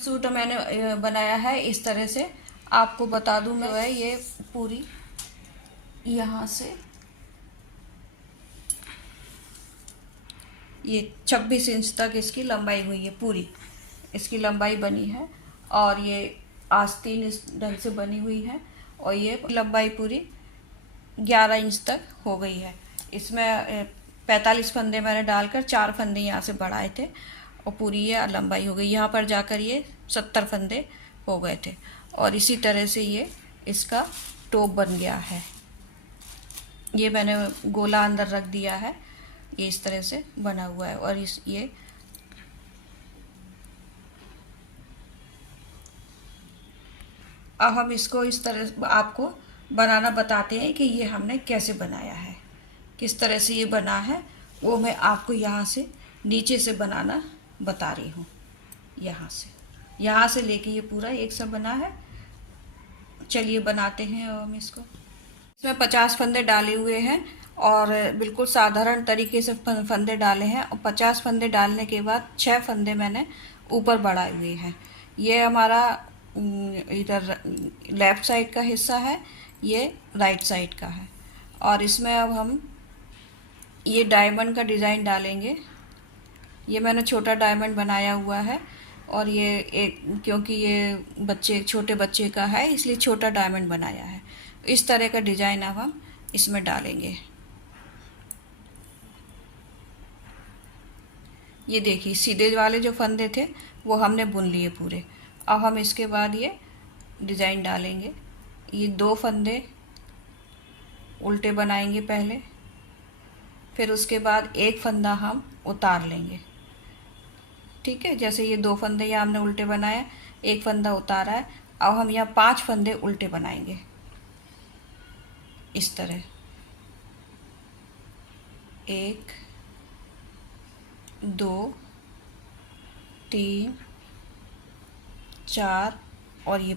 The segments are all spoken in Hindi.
सूट मैंने बनाया है इस तरह से। आपको बता दूं मैं, है ये पूरी यहाँ से ये 26 इंच तक इसकी लंबाई हुई है, पूरी इसकी लंबाई बनी है। और ये आस्तीन इस ढंग से बनी हुई है और ये लंबाई पूरी 11 इंच तक हो गई है। इसमें 45 फंदे मैंने डालकर 4 फंदे यहाँ से बढ़ाए थे और पूरी ये लंबाई हो गई। यहाँ पर जाकर ये 70 फंदे हो गए थे और इसी तरह से ये इसका टॉप बन गया है। ये मैंने गोला अंदर रख दिया है, ये इस तरह से बना हुआ है। और ये अब हम इसको इस तरह आपको बनाना बताते हैं कि ये हमने कैसे बनाया है, किस तरह से ये बना है, वो मैं आपको यहाँ से नीचे से बनाना बता रही हूँ। यहाँ से लेके ये पूरा एक सा बना है। चलिए बनाते हैं हम इसको। इसमें 50 फंदे डाले हुए हैं और बिल्कुल साधारण तरीके से फंदे डाले हैं। और 50 फंदे डालने के बाद 6 फंदे मैंने ऊपर बढ़ाए हुए हैं। ये हमारा इधर लेफ़्ट साइड का हिस्सा है, ये राइट साइड का है। और इसमें अब हम ये डायमंड का डिज़ाइन डालेंगे। ये मैंने छोटा डायमंड बनाया हुआ है और ये एक, क्योंकि ये छोटे बच्चे का है इसलिए छोटा डायमंड बनाया है। इस तरह का डिज़ाइन अब हम इसमें डालेंगे। ये देखिए सीधे वाले जो फंदे थे वो हमने बुन लिए पूरे। अब हम इसके बाद ये डिज़ाइन डालेंगे। ये 2 फंदे उल्टे बनाएंगे पहले, फिर उसके बाद एक फंदा हम उतार लेंगे। ठीक है, जैसे ये 2 फंदे यहाँ हमने उल्टे बनाया, एक फंदा उतारा है। अब हम यहाँ 5 फंदे उल्टे बनाएंगे इस तरह। 1 2 3 4 और ये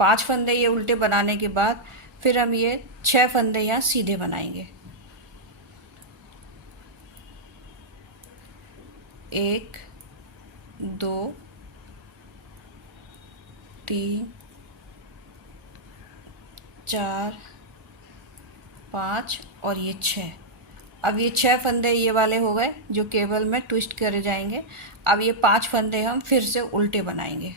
5 फंदे ये उल्टे बनाने के बाद फिर हम ये 6 फंदे यहाँ सीधे बनाएंगे। 1 2 3 4 5 और ये 6। अब ये 6 फंदे ये वाले हो गए जो केबल में ट्विस्ट करे जाएंगे। अब ये 5 फंदे हम फिर से उल्टे बनाएंगे।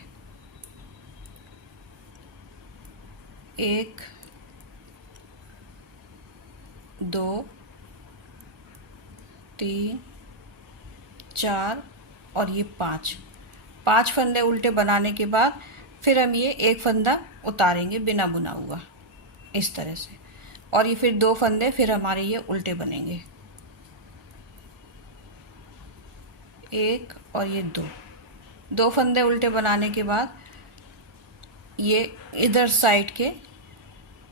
1 2 3 4 और ये 5 फंदे उल्टे बनाने के बाद फिर हम ये एक फंदा उतारेंगे बिना बुना हुआ इस तरह से। और ये फिर 2 फंदे फिर हमारे ये उल्टे बनेंगे। 1 और ये 2 फंदे उल्टे बनाने के बाद ये इधर साइड के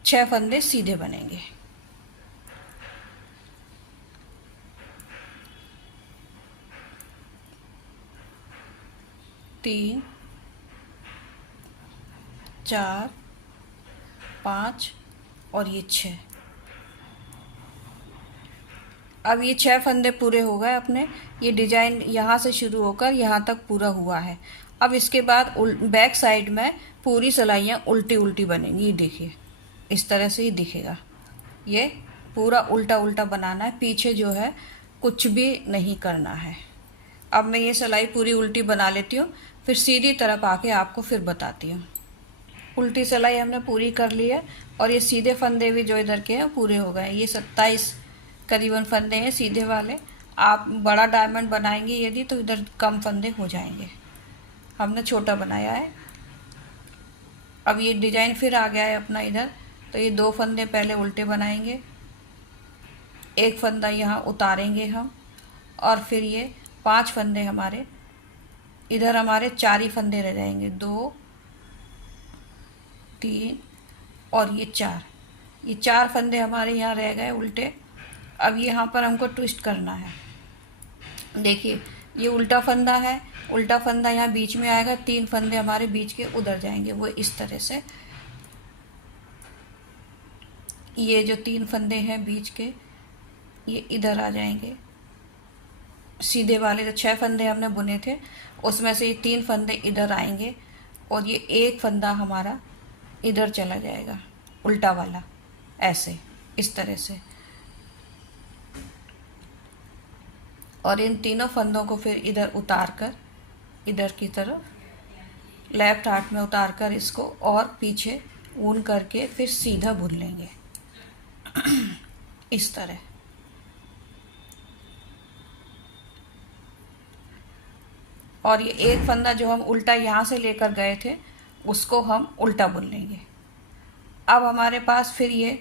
6 फंदे सीधे बनेंगे। 3 4 5 और ये 6। अब ये 6 फंदे पूरे हो गए अपने। ये डिजाइन यहाँ से शुरू होकर यहाँ तक पूरा हुआ है। अब इसके बाद बैक साइड में पूरी सिलाइयाँ उल्टी उल्टी बनेंगी। ये देखिए इस तरह से ही दिखेगा। ये पूरा उल्टा उल्टा बनाना है, पीछे जो है कुछ भी नहीं करना है। अब मैं ये सिलाई पूरी उल्टी बना लेती हूँ, फिर सीधी तरफ आके आपको फिर बताती हूँ। उल्टी सिलाई हमने पूरी कर ली है और ये सीधे फंदे भी जो इधर के हैं पूरे हो गए। ये 27 करीबन फंदे हैं सीधे वाले। आप बड़ा डायमंड बनाएंगे यदि तो इधर कम फंदे हो जाएंगे, हमने छोटा बनाया है। अब ये डिजाइन फिर आ गया है अपना इधर, तो ये 2 फंदे पहले उल्टे बनाएंगे, एक फंदा यहाँ उतारेंगे हम और फिर ये 5 फंदे हमारे इधर, हमारे 4 ही फंदे रह जाएंगे। 2 3 और ये 4, ये 4 फंदे हमारे यहाँ रह गए उल्टे। अब यहाँ पर हमको ट्विस्ट करना है। देखिए ये उल्टा फंदा है, उल्टा फंदा यहाँ बीच में आएगा, 3 फंदे हमारे बीच के उधर जाएंगे, वो इस तरह से। ये जो 3 फंदे हैं बीच के ये इधर आ जाएंगे सीधे वाले जो 6 फंदे हमने बुने थे उसमें से ये 3 फंदे इधर आएंगे और ये एक फंदा हमारा इधर चला जाएगा उल्टा वाला, ऐसे इस तरह से। और इन तीनों फंदों को फिर इधर उतार कर, इधर की तरफ लेफ्ट हाथ में उतार कर इसको और पीछे ऊन करके फिर सीधा बुन लेंगे इस तरह। और ये एक फंदा जो हम उल्टा यहाँ से लेकर गए थे उसको हम उल्टा बुन लेंगे। अब हमारे पास फिर ये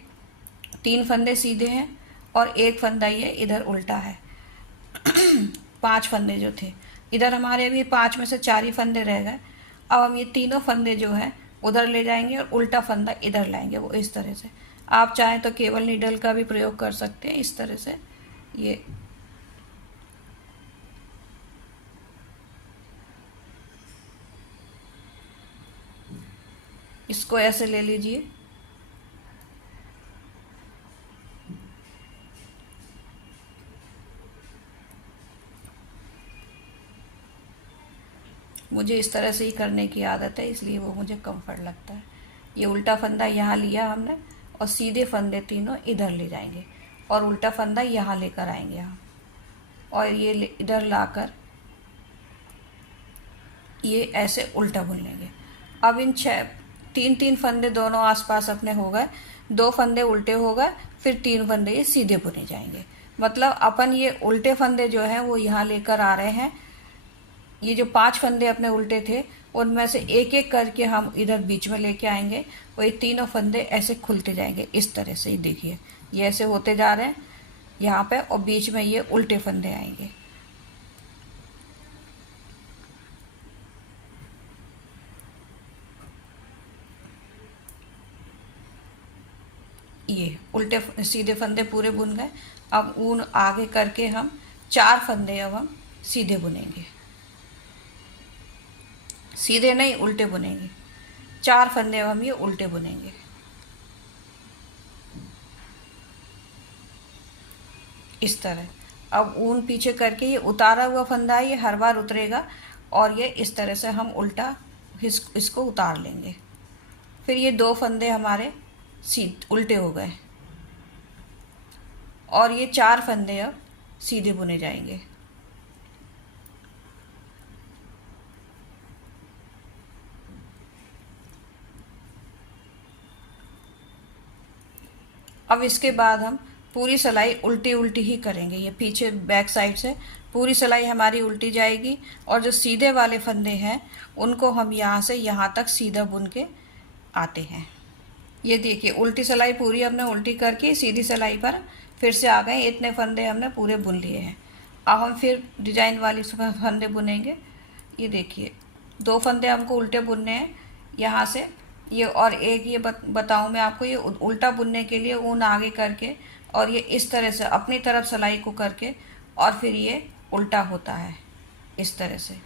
3 फंदे सीधे हैं और एक फंदा ये इधर उल्टा है 5 फंदे जो थे इधर हमारे, अभी 5 में से 4 ही फंदे रह गए। अब हम ये तीनों फंदे जो हैं उधर ले जाएंगे और उल्टा फंदा इधर लाएंगे, वो इस तरह से। आप चाहें तो केवल नीडल का भी प्रयोग कर सकते हैं इस तरह से। ये इसको ऐसे ले लीजिए। मुझे इस तरह से ही करने की आदत है इसलिए वो मुझे कंफर्ट लगता है। ये उल्टा फंदा यहाँ लिया हमने और सीधे फंदे तीनों इधर ले जाएंगे और उल्टा फंदा यहाँ लेकर आएंगे हम, और ये इधर लाकर ये ऐसे उल्टा बुन लेंगे। अब इन 3 फंदे दोनों आसपास अपने हो गए, 2 फंदे उल्टे हो गए, फिर 3 फंदे ये सीधे बुने जाएंगे। मतलब अपन ये उल्टे फंदे जो हैं वो यहाँ लेकर आ रहे हैं। ये जो 5 फंदे अपने उल्टे थे उनमें से एक एक करके हम इधर बीच में लेके आएंगे, और ये तीनों फंदे ऐसे खुलते जाएंगे इस तरह से। ही देखिए ये ऐसे होते जा रहे हैं यहाँ पे, और बीच में ये उल्टे फंदे आएंगे। ये उल्टे सीधे फंदे पूरे बुन गए। अब ऊन आगे करके हम 4 फंदे अब हम सीधे बुनेंगे, सीधे नहीं उल्टे बुनेंगे। 4 फंदे हम ये उल्टे बुनेंगे इस तरह। अब ऊन पीछे करके ये उतारा हुआ फंदा है, ये हर बार उतरेगा और ये इस तरह से हम उल्टा इसको उतार लेंगे। फिर ये 2 फंदे हमारे उल्टे हो गए और ये 4 फंदे अब सीधे बुने जाएंगे। अब इसके बाद हम पूरी सिलाई उल्टी उल्टी ही करेंगे। ये पीछे बैक साइड से पूरी सिलाई हमारी उल्टी जाएगी, और जो सीधे वाले फंदे हैं उनको हम यहाँ से यहाँ तक सीधा बुन के आते हैं। ये देखिए उल्टी सिलाई पूरी हमने उल्टी करके सीधी सिलाई पर फिर से आ गए। इतने फंदे हमने पूरे बुन लिए हैं। अब हम फिर डिजाइन वाली फंदे बुनेंगे। ये देखिए 2 फंदे हमको उल्टे बुनने हैं यहाँ से ये, और एक ये बताऊँ मैं आपको, ये उल्टा बुनने के लिए ऊन आगे करके और ये इस तरह से अपनी तरफ सिलाई को करके और फिर ये उल्टा होता है इस तरह से।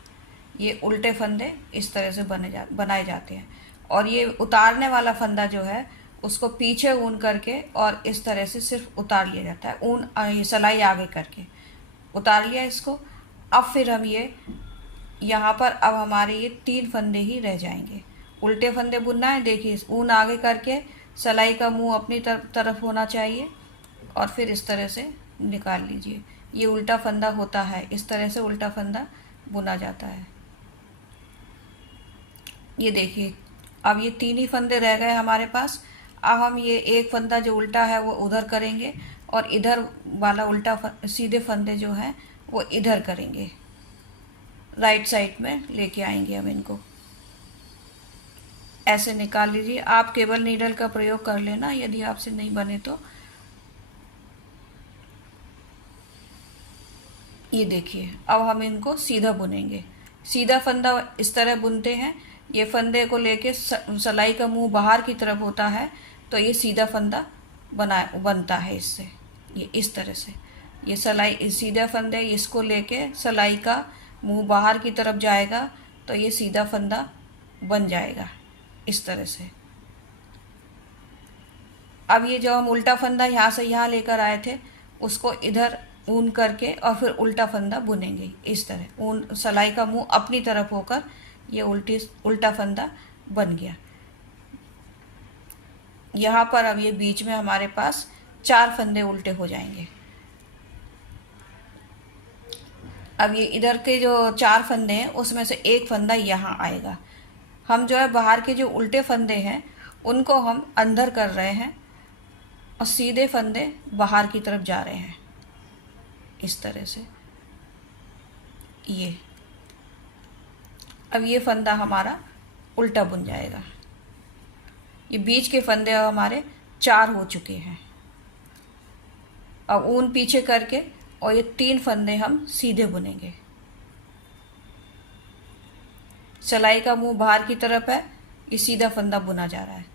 ये उल्टे फंदे इस तरह से बनाए जाते हैं। और ये उतारने वाला फंदा जो है उसको पीछे ऊन करके और इस तरह से सिर्फ उतार लिया जाता है। ऊन सिलाई आगे करके उतार लिया इसको। अब फिर हम ये यहाँ पर अब हमारे ये 3 फंदे ही रह जाएंगे। उल्टे फंदे बुनना है, देखिए ऊन आगे करके सिलाई का मुंह अपनी तरफ होना चाहिए और फिर इस तरह से निकाल लीजिए। ये उल्टा फंदा होता है, इस तरह से उल्टा फंदा बुना जाता है। ये देखिए अब ये 3 ही फंदे रह गए हमारे पास। अब हम ये एक फंदा जो उल्टा है वो उधर करेंगे और इधर वाला उल्टा सीधे फंदे जो हैं वो इधर करेंगे, राइट साइड में लेके आएंगे हम इनको। ऐसे निकाल लीजिए। आप केवल नीडल का प्रयोग कर लेना यदि आपसे नहीं बने तो। ये देखिए अब हम इनको सीधा बुनेंगे। सीधा फंदा इस तरह बुनते हैं। ये फंदे को लेके सिलाई का मुंह बाहर की तरफ होता है तो ये सीधा फंदा बनता है इससे। ये इस तरह से ये सिलाई सीधा फंदे इसको लेके सिलाई का मुंह बाहर की तरफ जाएगा तो ये सीधा फंदा बन जाएगा इस तरह से। अब ये जो हम उल्टा फंदा यहाँ से यहाँ लेकर आए थे उसको इधर ऊन करके और फिर उल्टा फंदा बुनेंगे। इस तरह ऊन सिलाई का मुंह अपनी तरफ होकर ये उल्टा फंदा बन गया। यहाँ पर अब ये बीच में हमारे पास 4 फंदे उल्टे हो जाएंगे। अब ये इधर के जो 4 फंदे हैं उसमें से एक फंदा यहाँ आएगा। हम जो है बाहर के जो उल्टे फंदे हैं उनको हम अंदर कर रहे हैं और सीधे फंदे बाहर की तरफ जा रहे हैं। इस तरह से ये अब ये फंदा हमारा उल्टा बुन जाएगा। ये बीच के फंदे अब हमारे 4 हो चुके हैं। अब ऊन पीछे करके और ये 3 फंदे हम सीधे बुनेंगे। सिलाई का मुंह बाहर की तरफ है, ये सीधा फंदा बुना जा रहा है।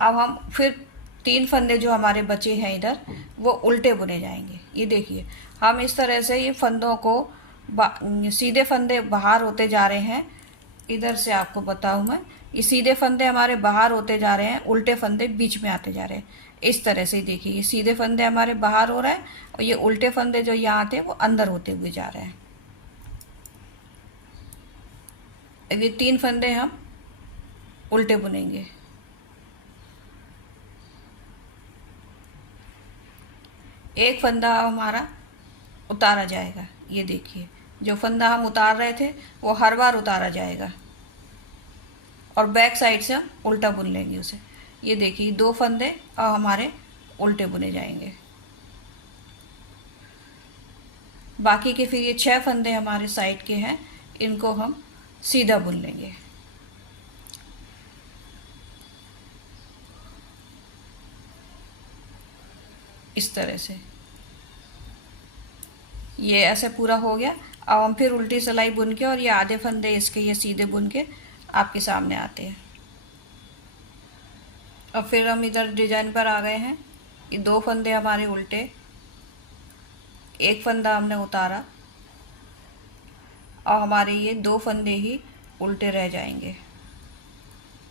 अब हम फिर 3 फंदे जो हमारे बचे हैं इधर वो उल्टे बुने जाएंगे। ये देखिए हम इस तरह से ये फंदों को सीधे फंदे बाहर होते जा रहे हैं। इधर से आपको बताऊं मैं, ये सीधे फंदे हमारे बाहर होते जा रहे हैं, उल्टे फंदे बीच में आते जा रहे हैं। इस तरह से देखिए ये सीधे फंदे हमारे बाहर हो रहे हैं और ये उल्टे फंदे जो यहाँ थे वो अंदर होते हुए जा रहे हैं। अब ये 3 फंदे हम उल्टे बुनेंगे। एक फंदा हमारा उतारा जाएगा। ये देखिए जो फंदा हम उतार रहे थे वो हर बार उतारा जाएगा और बैक साइड से हम उल्टा बुन लेंगे उसे। ये देखिए 2 फंदे और हमारे उल्टे बुने जाएंगे। बाकी के फिर ये 6 फंदे हमारे साइड के हैं, इनको हम सीधा बुन लेंगे। इस तरह से ये ऐसे पूरा हो गया। अब हम फिर उल्टी सिलाई बुन के और ये आधे फंदे इसके ये सीधे बुन के आपके सामने आते हैं। अब फिर हम इधर डिजाइन पर आ गए हैं। ये 2 फंदे हमारे उल्टे, एक फंदा हमने उतारा और हमारे ये 2 फंदे ही उल्टे रह जाएंगे,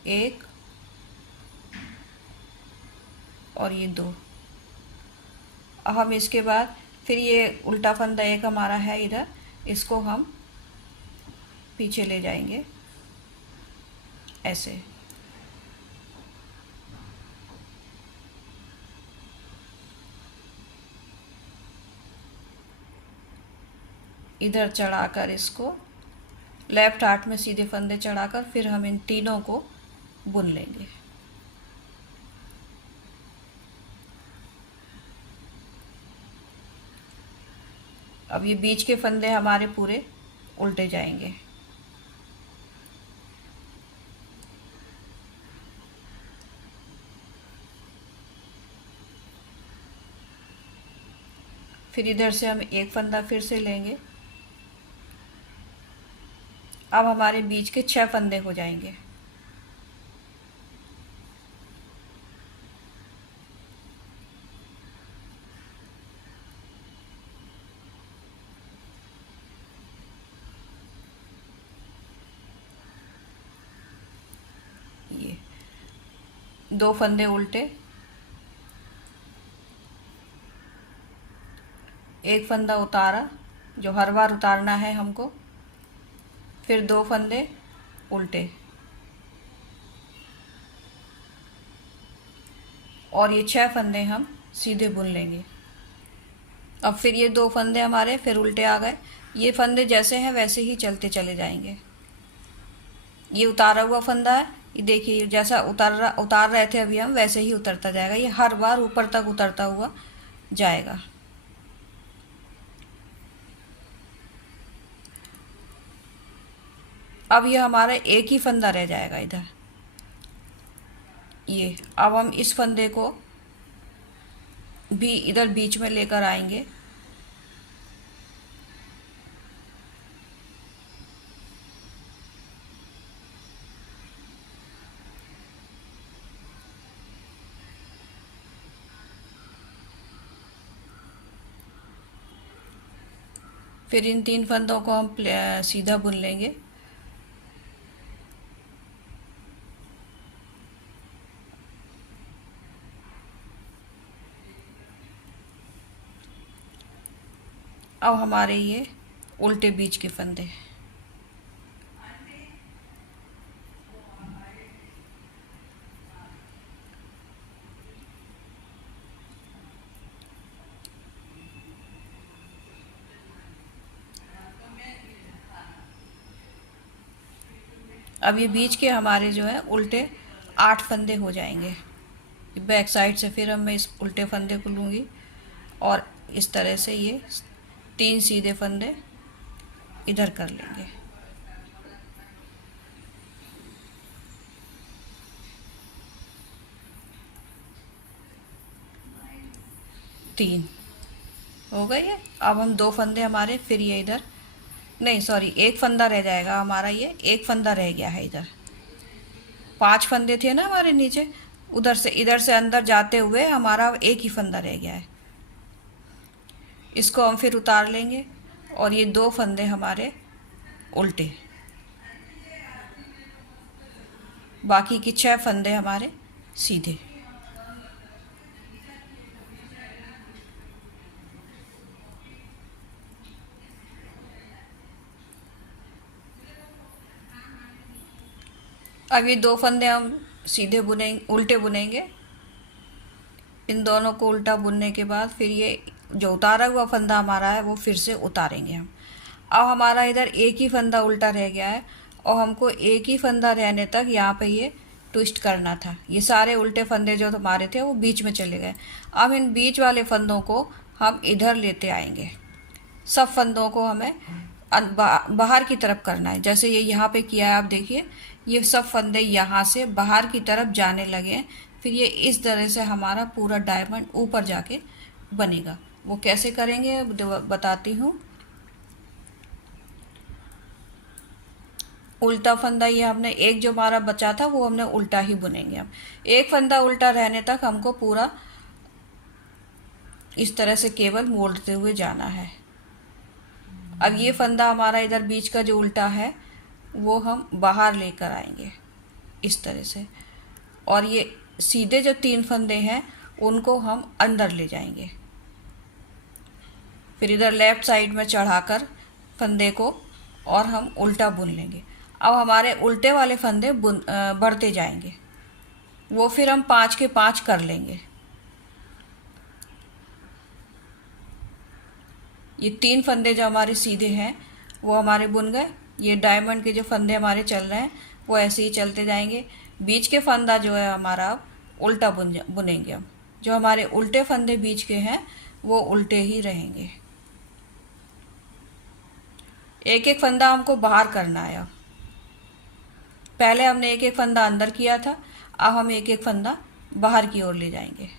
एक और ये 2। अब हम इसके बाद फिर ये उल्टा फंदा एक हमारा है इधर, इसको हम पीछे ले जाएंगे ऐसे। इधर चढ़ाकर इसको लेफ्ट हाथ में सीधे फंदे चढ़ाकर फिर हम इन तीनों को बुन लेंगे। अब ये बीच के फंदे हमारे पूरे उल्टे जाएंगे। फिर इधर से हम एक फंदा फिर से लेंगे। अब हमारे बीच के 6 फंदे हो जाएंगे। ये 2 फंदे उल्टे, एक फंदा उतारा जो हर बार उतारना है हमको, फिर 2 फंदे उल्टे और ये 6 फंदे हम सीधे बुन लेंगे। अब फिर ये 2 फंदे हमारे फिर उल्टे आ गए। ये फंदे जैसे हैं वैसे ही चलते चले जाएंगे। ये उतारा हुआ फंदा है, ये देखिए जैसा उतार रहे थे अभी हम वैसे ही उतरता जाएगा। ये हर बार ऊपर तक उतरता हुआ जाएगा। अब ये हमारा एक ही फंदा रह जाएगा इधर। ये अब हम इस फंदे को भी इधर बीच में लेकर आएंगे। फिर इन 3 फंदों को हम सीधा बुन लेंगे। अब हमारे ये उल्टे बीच के फंदे, अब ये बीच के हमारे जो है उल्टे 8 फंदे हो जाएंगे। बैक साइड से फिर अब मैं इस उल्टे फंदे को लूँगी और इस तरह से ये 3 सीधे फंदे इधर कर लेंगे। तीन हो गई है। अब हम 2 फंदे हमारे फिर ये इधर, नहीं सॉरी, एक फंदा रह जाएगा हमारा, ये एक फंदा रह गया है इधर। 5 फंदे थे ना हमारे नीचे, उधर से इधर से अंदर जाते हुए हमारा एक ही फंदा रह गया है। इसको हम फिर उतार लेंगे और ये 2 फंदे हमारे उल्टे, बाकी की 6 फंदे हमारे सीधे। अब ये 2 फंदे हम सीधे बुनेंगे, उल्टे बुनेंगे। इन दोनों को उल्टा बुनने के बाद फिर ये जो उतारा हुआ फंदा हमारा है वो फिर से उतारेंगे हम। अब हमारा इधर एक ही फंदा उल्टा रह गया है और हमको एक ही फंदा रहने तक यहाँ पे ये ट्विस्ट करना था। ये सारे उल्टे फंदे जो हमारे थे वो बीच में चले गए। अब इन बीच वाले फंदों को हम इधर लेते आएंगे। सब फंदों को हमें बाहर की तरफ करना है। जैसे ये यहाँ पे किया है, आप देखिए ये सब फंदे यहाँ से बाहर की तरफ जाने लगे। फिर ये इस तरह से हमारा पूरा डायमंड ऊपर जाके बनेगा। वो कैसे करेंगे बताती हूँ। उल्टा फंदा ये हमने एक जो हमारा बचा था वो हमने उल्टा ही बुनेंगे। हम एक फंदा उल्टा रहने तक हमको पूरा इस तरह से केवल मोड़ते हुए जाना है। अब ये फंदा हमारा इधर बीच का जो उल्टा है वो हम बाहर लेकर आएंगे इस तरह से, और ये सीधे जो 3 फंदे हैं उनको हम अंदर ले जाएंगे। फिर इधर लेफ्ट साइड में चढ़ाकर फंदे को और हम उल्टा बुन लेंगे। अब हमारे उल्टे वाले फंदे बढ़ते जाएंगे, वो फिर हम 5 के 5 कर लेंगे। ये 3 फंदे जो हमारे सीधे हैं वो हमारे बुन गए। ये डायमंड के जो फंदे हमारे चल रहे हैं वो ऐसे ही चलते जाएंगे। बीच के फंदा जो है हमारा अब उल्टा बुनेंगे हम। जो हमारे उल्टे फंदे बीच के हैं वो उल्टे ही रहेंगे। एक एक फंदा हमको बाहर करना है। पहले हमने एक एक फंदा अंदर किया था, अब हम एक एक फंदा बाहर की ओर ले जाएंगे।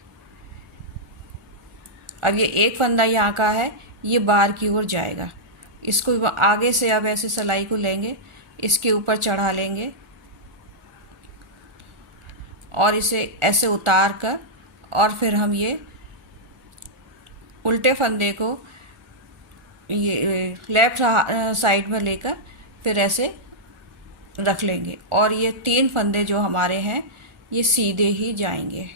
अब ये एक फंदा यहाँ का है, ये बाहर की ओर जाएगा। इसको आगे से अब ऐसे सिलाई को लेंगे, इसके ऊपर चढ़ा लेंगे और इसे ऐसे उतार कर और फिर हम ये उल्टे फंदे को ये लेफ्ट साइड में लेकर फिर ऐसे रख लेंगे और ये 3 फंदे जो हमारे हैं ये सीधे ही जाएंगे।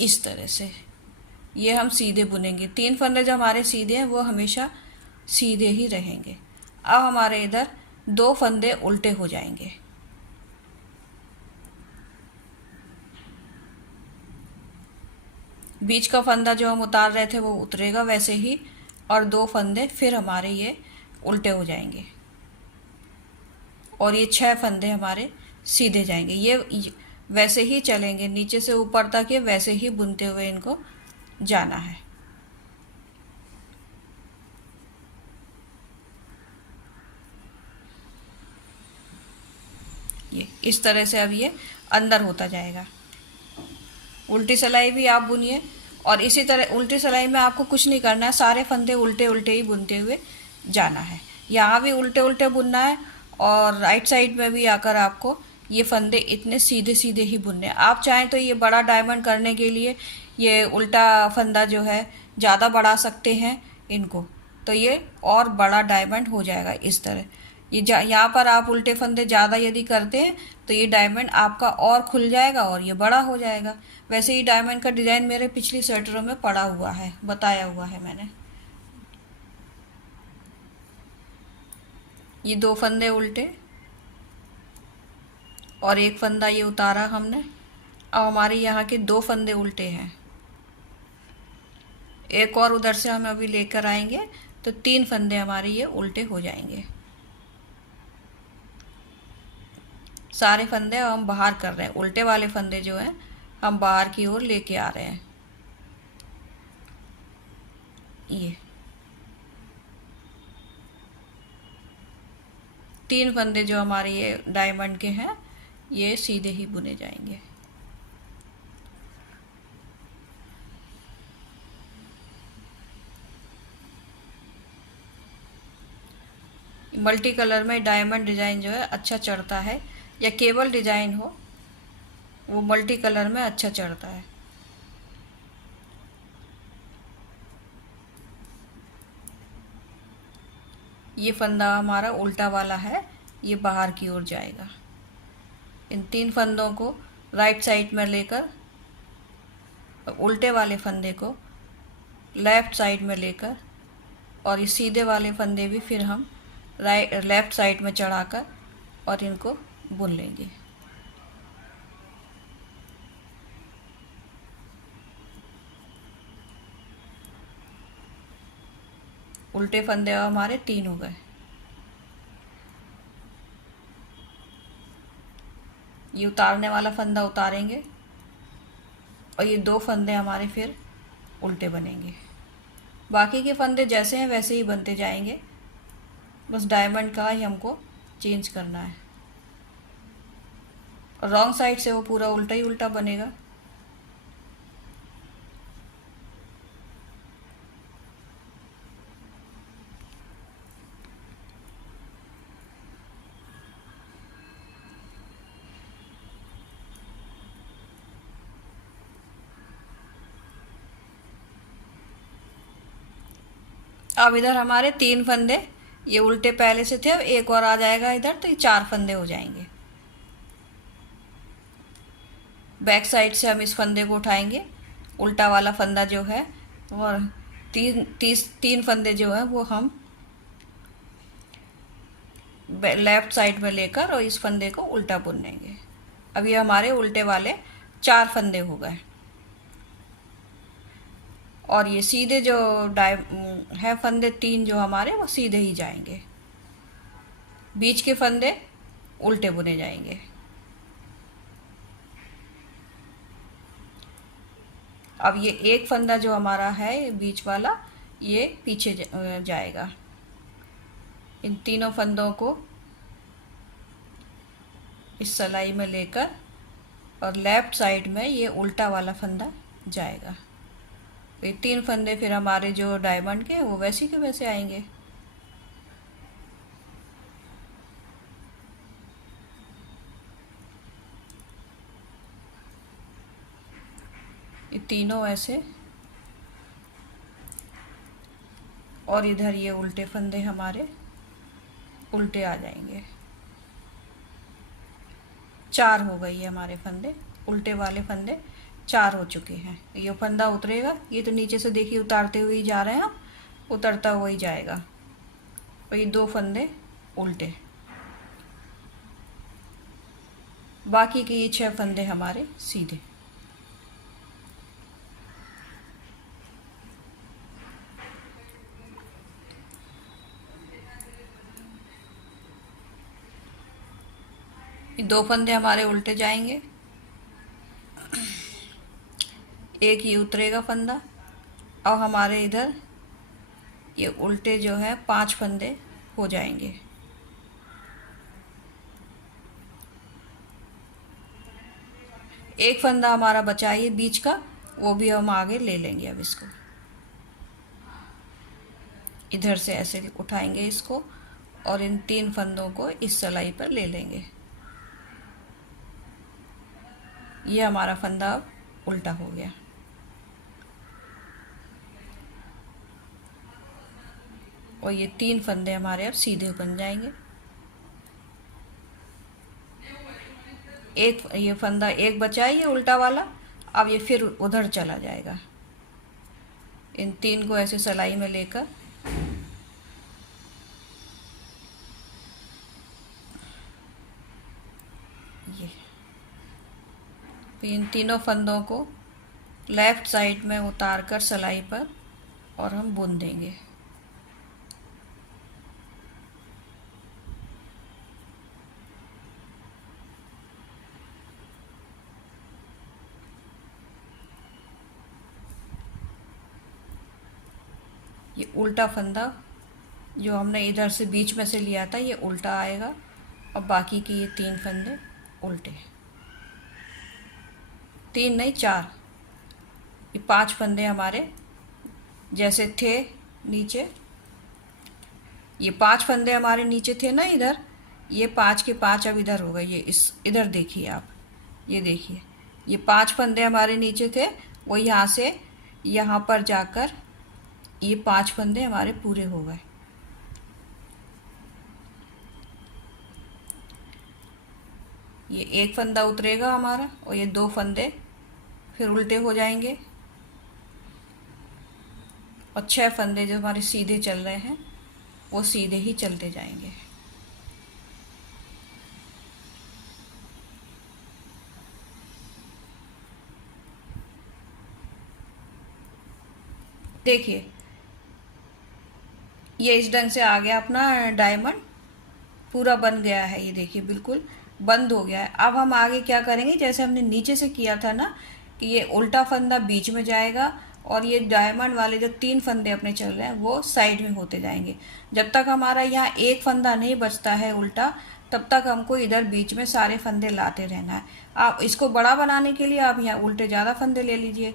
इस तरह से ये हम सीधे बुनेंगे। 3 फंदे जो हमारे सीधे हैं वो हमेशा सीधे ही रहेंगे। अब हमारे इधर 2 फंदे उल्टे हो जाएंगे। बीच का फंदा जो हम उतार रहे थे वो उतरेगा वैसे ही, और 2 फंदे फिर हमारे ये उल्टे हो जाएंगे और ये 6 फंदे हमारे सीधे जाएंगे। ये वैसे ही चलेंगे, नीचे से ऊपर तक ये वैसे ही बुनते हुए इनको जाना है। ये इस तरह से अब ये अंदर होता जाएगा। उल्टी सिलाई भी आप बुनिए और इसी तरह उल्टी सिलाई में आपको कुछ नहीं करना है, सारे फंदे उल्टे उल्टे ही बुनते हुए जाना है। यहाँ भी उल्टे उल्टे बुनना है और राइट साइड में भी आकर आपको ये फंदे इतने सीधे सीधे ही बुनने। आप चाहें तो ये बड़ा डायमंड करने के लिए ये उल्टा फंदा जो है ज़्यादा बढ़ा सकते हैं इनको, तो ये और बड़ा डायमंड हो जाएगा इस तरह। यहाँ पर आप उल्टे फंदे ज़्यादा यदि करते हैं तो ये डायमंड आपका और खुल जाएगा और ये बड़ा हो जाएगा। वैसे ही डायमंड का डिज़ाइन मेरे पिछली स्वेटरों में पड़ा हुआ है, बताया हुआ है मैंने। ये 2 फंदे उल्टे और एक फंदा ये उतारा हमने। अब हमारे यहाँ के 2 फंदे उल्टे हैं, एक और उधर से हम अभी लेकर आएंगे तो 3 फंदे हमारे ये उल्टे हो जाएंगे। सारे फंदे अब हम बाहर कर रहे हैं, उल्टे वाले फंदे जो हैं हम बाहर की ओर लेके आ रहे हैं। ये 3 फंदे जो हमारे ये डायमंड के हैं ये सीधे ही बुने जाएंगे। मल्टी कलर में डायमंड डिज़ाइन जो है अच्छा चढ़ता है, या केबल डिज़ाइन हो वो मल्टी कलर में अच्छा चढ़ता है। ये फंदा हमारा उल्टा वाला है, ये बाहर की ओर जाएगा। इन 3 फंदों को राइट साइड में लेकर उल्टे वाले फंदे को लेफ़्ट साइड में लेकर और ये सीधे वाले फंदे भी फिर हम लेफ़्ट साइड में चढ़ाकर और इनको बुन लेंगे। उल्टे फंदे हमारे 3 हो गए। ये उतारने वाला फंदा उतारेंगे और ये 2 फंदे हमारे फिर उल्टे बनेंगे। बाकी के फंदे जैसे हैं वैसे ही बनते जाएंगे, बस डायमंड का ही हमको चेंज करना है। और रॉन्ग साइड से वो पूरा उल्टा ही उल्टा बनेगा। अब इधर हमारे 3 फंदे ये उल्टे पहले से थे, अब एक और आ जाएगा इधर तो ये 4 फंदे हो जाएंगे। बैक साइड से हम इस फंदे को उठाएंगे, उल्टा वाला फंदा जो है, और 3 फंदे जो है वो हम लेफ्ट साइड में लेकर और इस फंदे को उल्टा बुन लेंगे। अब ये हमारे उल्टे वाले 4 फंदे हो गए और ये सीधे जो है फंदे 3 जो हमारे वो सीधे ही जाएंगे, बीच के फंदे उल्टे बुने जाएंगे। अब ये एक फंदा जो हमारा है बीच वाला ये पीछे जाएगा। इन तीनों फंदों को इस सिलाई में लेकर और लेफ्ट साइड में ये उल्टा वाला फंदा जाएगा। तो ये 3 फंदे फिर हमारे जो डायमंड के वो वैसे के वैसे आएंगे। ये तीनों ऐसे, और इधर ये उल्टे फंदे हमारे उल्टे आ जाएंगे। 4 हो गए ये हमारे फंदे, उल्टे वाले फंदे 4 हो चुके हैं। ये फंदा उतरेगा, ये तो नीचे से देखिए उतारते हुए ही जा रहे हैं हम, उतरता हुआ ही जाएगा। और ये 2 फंदे उल्टे, बाकी के ये 6 फंदे हमारे सीधे। ये 2 फंदे हमारे उल्टे जाएंगे, एक ही उतरेगा फंदा। अब हमारे इधर ये उल्टे जो है 5 फंदे हो जाएंगे। एक फंदा हमारा बचा है ये बीच का, वो भी हम आगे ले लेंगे। अब इसको इधर से ऐसे उठाएंगे इसको और इन 3 फंदों को इस सिलाई पर ले लेंगे। ये हमारा फंदा अब उल्टा हो गया। और ये 3 फंदे हमारे अब सीधे बन जाएंगे। एक ये फंदा एक बचा है ये उल्टा वाला। अब ये फिर उधर चला जाएगा। इन 3 को ऐसे सिलाई में लेकर ये इन तीनों फंदों को लेफ़्ट साइड में उतार कर सिलाई पर और हम बुन देंगे। ये उल्टा फंदा जो हमने इधर से बीच में से लिया था ये उल्टा आएगा और बाकी के ये 3 फंदे उल्टे। 3 नहीं 4, ये 5 फंदे हमारे जैसे थे नीचे, ये 5 फंदे हमारे नीचे थे ना इधर, ये 5 के 5 अब इधर हो गए। ये इस इधर देखिए आप, ये देखिए ये 5 फंदे हमारे नीचे थे, वो यहाँ से यहाँ पर जाकर ये 5 फंदे हमारे पूरे हो गए। ये एक फंदा उतरेगा हमारा और ये 2 फंदे फिर उल्टे हो जाएंगे और 6 फंदे जो हमारे सीधे चल रहे हैं वो सीधे ही चलते जाएंगे। देखिए ये इस ढंग से आ गया अपना डायमंड, पूरा बन गया है। ये देखिए बिल्कुल बंद हो गया है। अब हम आगे क्या करेंगे, जैसे हमने नीचे से किया था ना कि ये उल्टा फंदा बीच में जाएगा और ये डायमंड वाले जो 3 फंदे अपने चल रहे हैं वो साइड में होते जाएंगे। जब तक हमारा यहाँ एक फंदा नहीं बचता है उल्टा, तब तक हमको इधर बीच में सारे फंदे लाते रहना है। आप इसको बड़ा बनाने के लिए आप यहाँ उल्टे ज़्यादा फंदे ले लीजिए।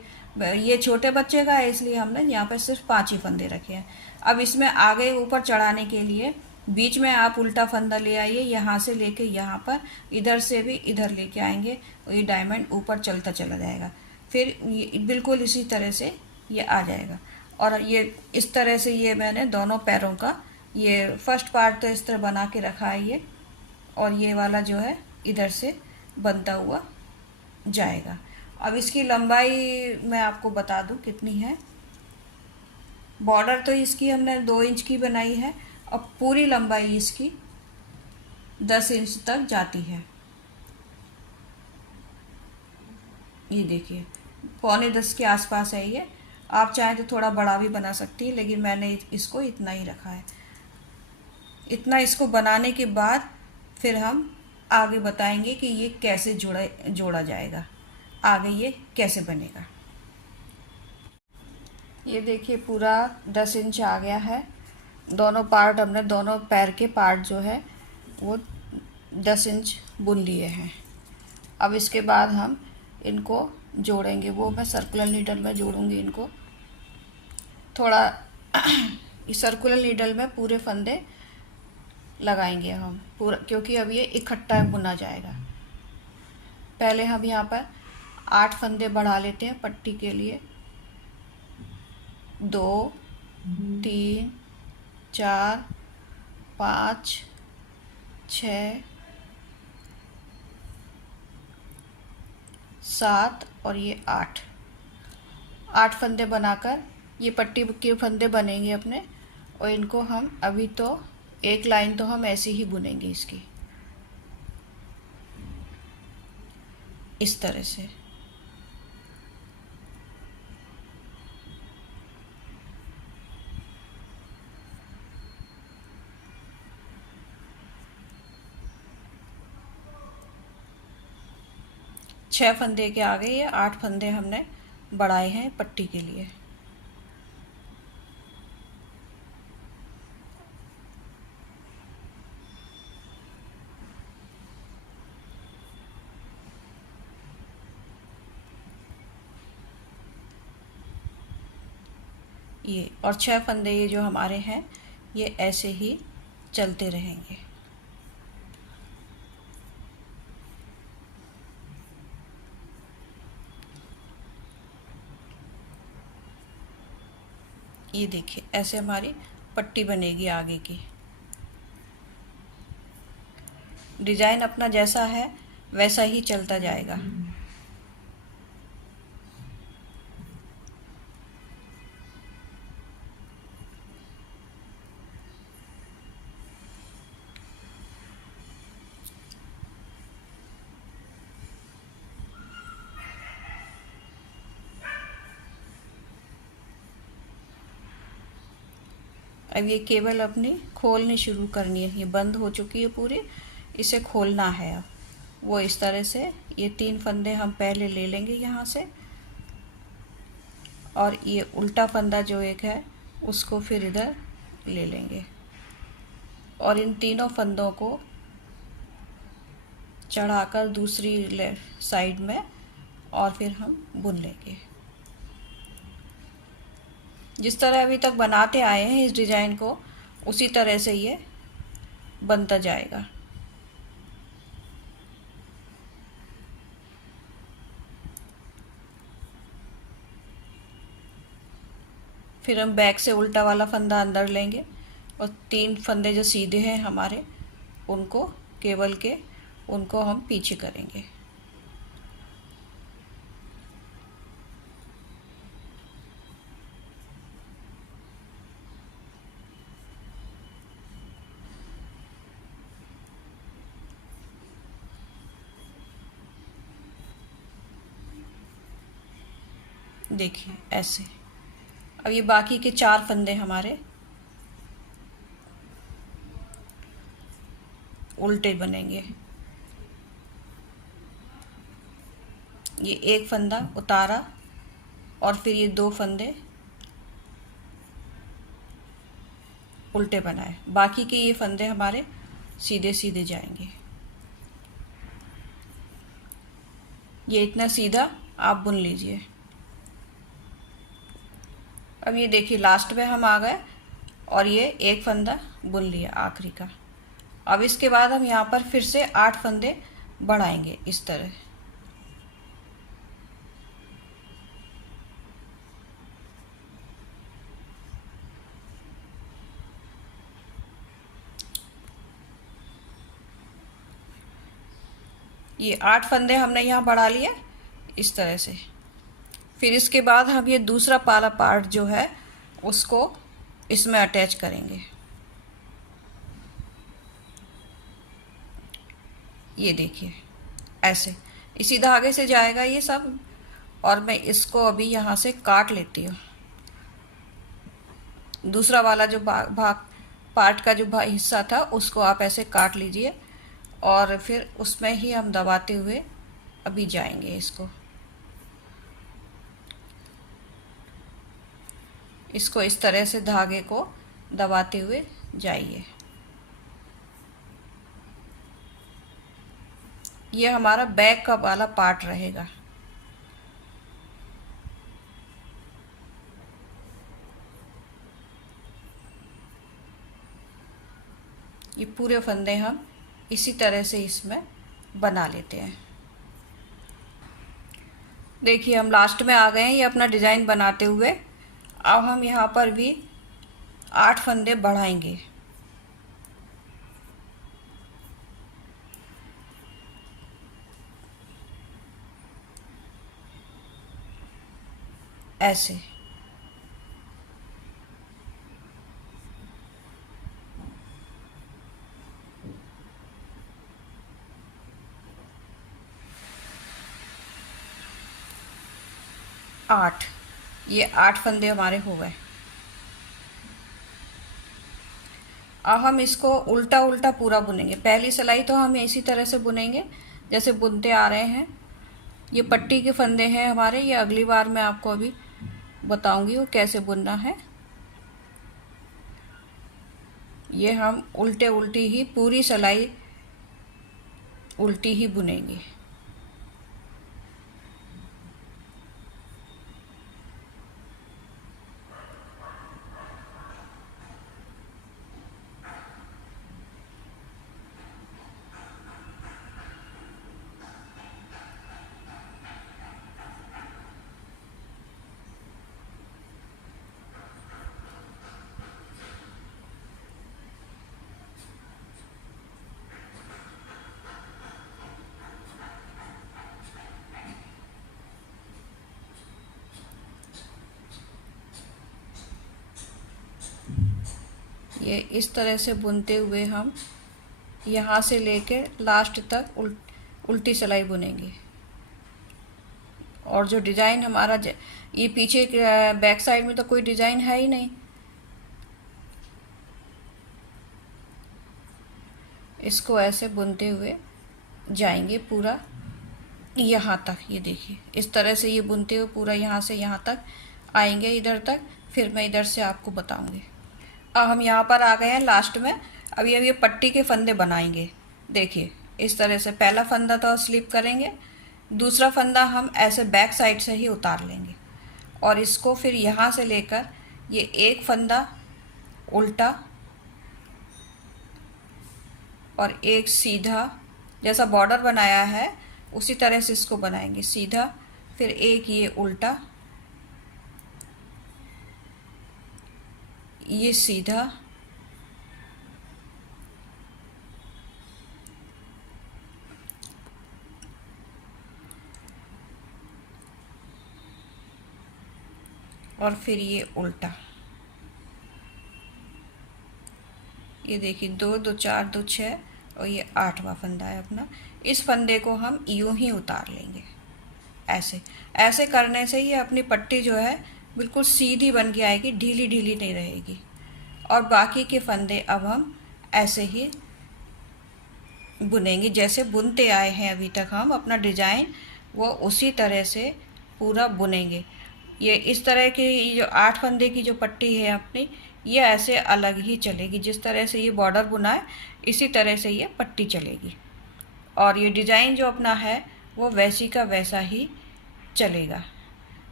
ये छोटे बच्चे का है इसलिए हमने यहाँ पर सिर्फ 5 ही फंदे रखे हैं। अब इसमें आगे ऊपर चढ़ाने के लिए बीच में आप उल्टा फंदा ले आइए, यहाँ से लेके यहाँ पर, इधर से भी इधर लेके आएंगे और ये डायमंड ऊपर चलता चला जाएगा। फिर ये बिल्कुल इसी तरह से ये आ जाएगा। और ये इस तरह से ये मैंने दोनों पैरों का ये फर्स्ट पार्ट तो इस तरह बना के रखा है ये, और ये वाला जो है इधर से बनता हुआ जाएगा। अब इसकी लंबाई मैं आपको बता दूं कितनी है। बॉर्डर तो इसकी हमने 2 इंच की बनाई है, अब पूरी लंबाई इसकी 10 इंच तक जाती है। ये देखिए 9.25 के आसपास है ये। आप चाहें तो थोड़ा बड़ा भी बना सकती है, लेकिन मैंने इसको इतना ही रखा है। इतना इसको बनाने के बाद फिर हम आगे बताएंगे कि ये कैसे जोड़ा जाएगा, आगे ये कैसे बनेगा। ये देखिए पूरा 10 इंच आ गया है। दोनों पार्ट हमने दोनों पैर के पार्ट जो है वो 10 इंच बुन लिए हैं। अब इसके बाद हम इनको जोड़ेंगे, वो मैं सर्कुलर नीडल में जोड़ूंगी इनको। थोड़ा इस सर्कुलर नीडल में पूरे फंदे लगाएंगे हम पूरा, क्योंकि अब ये इकट्ठा बुना जाएगा। पहले हम यहाँ पर 8 फंदे बढ़ा लेते हैं पट्टी के लिए। 2 3 4 5 6 7 और ये 8 फंदे बनाकर ये पट्टी के फंदे बनेंगे अपने। और इनको हम अभी तो एक लाइन तो हम ऐसे ही बुनेंगे इसकी, इस तरह से। छः फंदे के आगे ये 8 फंदे हमने बढ़ाए हैं पट्टी के लिए। ये और 6 फंदे ये जो हमारे हैं ये ऐसे ही चलते रहेंगे। ये देखिए ऐसे हमारी पट्टी बनेगी आगे की। डिज़ाइन अपना जैसा है वैसा ही चलता जाएगा। अब ये केबल अपनी खोलनी शुरू करनी है, ये बंद हो चुकी है पूरी, इसे खोलना है। अब वो इस तरह से ये 3 फंदे हम पहले ले लेंगे यहाँ से, और ये उल्टा फंदा जो एक है उसको फिर इधर ले लेंगे, और इन तीनों फंदों को चढ़ाकर दूसरी साइड में और फिर हम बुन लेंगे। जिस तरह अभी तक बनाते आए हैं इस डिज़ाइन को, उसी तरह से ये बनता जाएगा। फिर हम बैक से उल्टा वाला फंदा अंदर लेंगे और 3 फंदे जो सीधे हैं हमारे, उनको केबल के, उनको हम पीछे करेंगे। देखिए ऐसे। अब ये बाकी के 4 फंदे हमारे उल्टे बनेंगे। ये एक फंदा उतारा और फिर ये 2 फंदे उल्टे बनाए, बाकी के ये फंदे हमारे सीधे सीधे जाएंगे। ये इतना सीधा आप बुन लीजिए। अब ये देखिए लास्ट में हम आ गए और ये एक फंदा बुन लिया आखिरी का। अब इसके बाद हम यहाँ पर फिर से 8 फंदे बढ़ाएंगे इस तरह। ये 8 फंदे हमने यहाँ बढ़ा लिए इस तरह से। फिर इसके बाद हम ये दूसरा वाला पार्ट जो है उसको इसमें अटैच करेंगे। ये देखिए ऐसे इसी धागे से जाएगा ये सब, और मैं इसको अभी यहाँ से काट लेती हूँ। दूसरा वाला जो भाग पार्ट का जो हिस्सा था उसको आप ऐसे काट लीजिए, और फिर उसमें ही हम दबाते हुए अभी जाएंगे इसको इस तरह से धागे को दबाते हुए जाइए। ये हमारा बैक का वाला पार्ट रहेगा। ये पूरे फंदे हम इसी तरह से इसमें बना लेते हैं। देखिए हम लास्ट में आ गए हैं ये अपना डिज़ाइन बनाते हुए। अब हम यहाँ पर भी 8 फंदे बढ़ाएंगे। ऐसे। आठ, ये 8 फंदे हमारे हो गए। अब हम इसको उल्टा उल्टा पूरा बुनेंगे। पहली सिलाई तो हम इसी तरह से बुनेंगे जैसे बुनते आ रहे हैं। ये पट्टी के फंदे हैं हमारे, ये अगली बार मैं आपको अभी बताऊंगी वो कैसे बुनना है। ये हम उल्टे उल्टी ही पूरी सिलाई उल्टी ही बुनेंगे। ये इस तरह से बुनते हुए हम यहाँ से लेके लास्ट तक उल्टी सिलाई बुनेंगे। और जो डिज़ाइन हमारा ये पीछे बैक साइड में तो कोई डिज़ाइन है ही नहीं, इसको ऐसे बुनते हुए जाएंगे पूरा यहाँ तक। ये देखिए इस तरह से ये बुनते हुए पूरा यहाँ से यहाँ तक आएंगे, इधर तक। फिर मैं इधर से आपको बताऊंगी। अब हम यहाँ पर आ गए हैं लास्ट में। अभी ये पट्टी के फंदे बनाएंगे। देखिए इस तरह से पहला फंदा तो स्लिप करेंगे, दूसरा फंदा हम ऐसे बैक साइड से ही उतार लेंगे और इसको फिर यहाँ से लेकर ये एक फंदा उल्टा और एक सीधा, जैसा बॉर्डर बनाया है उसी तरह से इसको बनाएंगे सीधा, फिर एक ये उल्टा, ये सीधा, और फिर ये उल्टा। ये देखिए 2 2 4 2 6 और ये 8वां फंदा है अपना। इस फंदे को हम यूं ही उतार लेंगे ऐसे। ऐसे करने से ये अपनी पट्टी जो है बिल्कुल सीधी बन के आएगी, ढीली ढीली नहीं रहेगी। और बाकी के फंदे अब हम ऐसे ही बुनेंगे जैसे बुनते आए हैं अभी तक हम अपना डिज़ाइन, वो उसी तरह से पूरा बुनेंगे। ये इस तरह की जो 8 फंदे की जो पट्टी है अपनी, ये ऐसे अलग ही चलेगी। जिस तरह से ये बॉर्डर बुना है इसी तरह से ये पट्टी चलेगी और ये डिज़ाइन जो अपना है वो वैसी का वैसा ही चलेगा।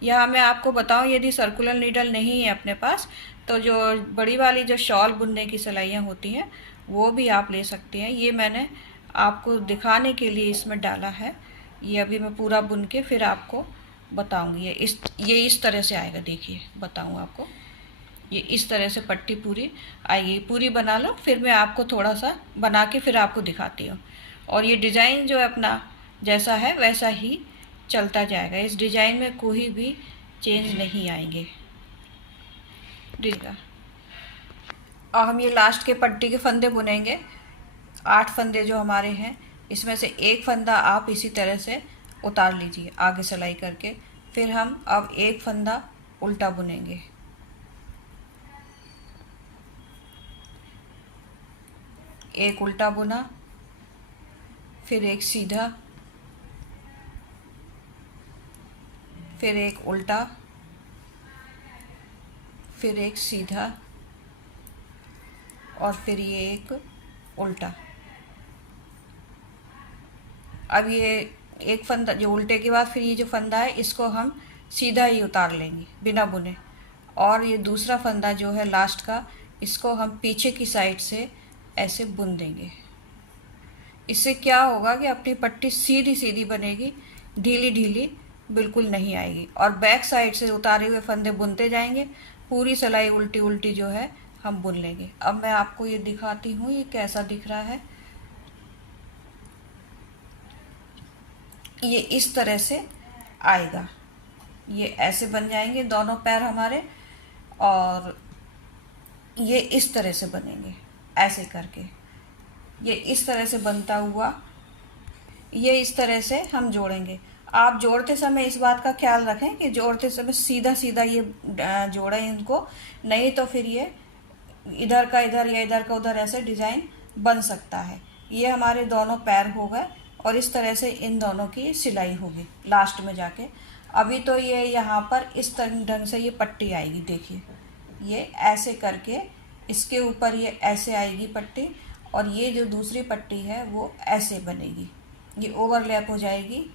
यहाँ मैं आपको बताऊँ, यदि सर्कुलर नीडल नहीं है अपने पास तो जो बड़ी वाली जो शॉल बुनने की सिलाइयाँ होती हैं वो भी आप ले सकते हैं। ये मैंने आपको दिखाने के लिए इसमें डाला है। ये अभी मैं पूरा बुन के फिर आपको बताऊंगी। ये इस तरह से आएगा। देखिए बताऊँ आपको, ये इस तरह से पट्टी पूरी आएगी। पूरी बना लो, फिर मैं आपको थोड़ा सा बना के फिर आपको दिखाती हूँ। और ये डिज़ाइन जो है अपना जैसा है वैसा ही चलता जाएगा। इस डिज़ाइन में कोई भी चेंज नहीं आएंगे। और हम ये लास्ट के पट्टी के फंदे बुनेंगे। 8 फंदे जो हमारे हैं इसमें से एक फंदा आप इसी तरह से उतार लीजिए आगे सिलाई करके। फिर हम अब एक फंदा उल्टा बुनेंगे, एक उल्टा बुना, फिर एक सीधा, फिर एक उल्टा, फिर एक सीधा और फिर ये एक उल्टा। अब ये एक फंदा जो उल्टे के बाद फिर ये जो फंदा है इसको हम सीधा ही उतार लेंगे बिना बुने। और ये दूसरा फंदा जो है लास्ट का, इसको हम पीछे की साइड से ऐसे बुन देंगे। इससे क्या होगा कि अपनी पट्टी सीधी सीधी बनेगी, ढीली ढीली बिल्कुल नहीं आएगी। और बैक साइड से उतारे हुए फंदे बुनते जाएंगे, पूरी सिलाई उल्टी उल्टी जो है हम बुन लेंगे। अब मैं आपको ये दिखाती हूँ ये कैसा दिख रहा है। ये इस तरह से आएगा, ये ऐसे बन जाएंगे दोनों पैर हमारे, और ये इस तरह से बनेंगे ऐसे करके। ये इस तरह से बनता हुआ ये इस तरह से हम जोड़ेंगे। आप जोड़ते समय इस बात का ख्याल रखें कि जोड़ते समय सीधा सीधा ये जोड़ें इनको, नहीं तो फिर ये इधर का इधर या इधर का उधर ऐसे डिज़ाइन बन सकता है। ये हमारे दोनों पैर हो गए और इस तरह से इन दोनों की सिलाई होगी लास्ट में जाके। अभी तो ये यहाँ पर इस ढंग से ये पट्टी आएगी। देखिए ये ऐसे करके इसके ऊपर ये ऐसे आएगी पट्टी, और ये जो दूसरी पट्टी है वो ऐसे बनेगी, ये ओवरलैप हो जाएगी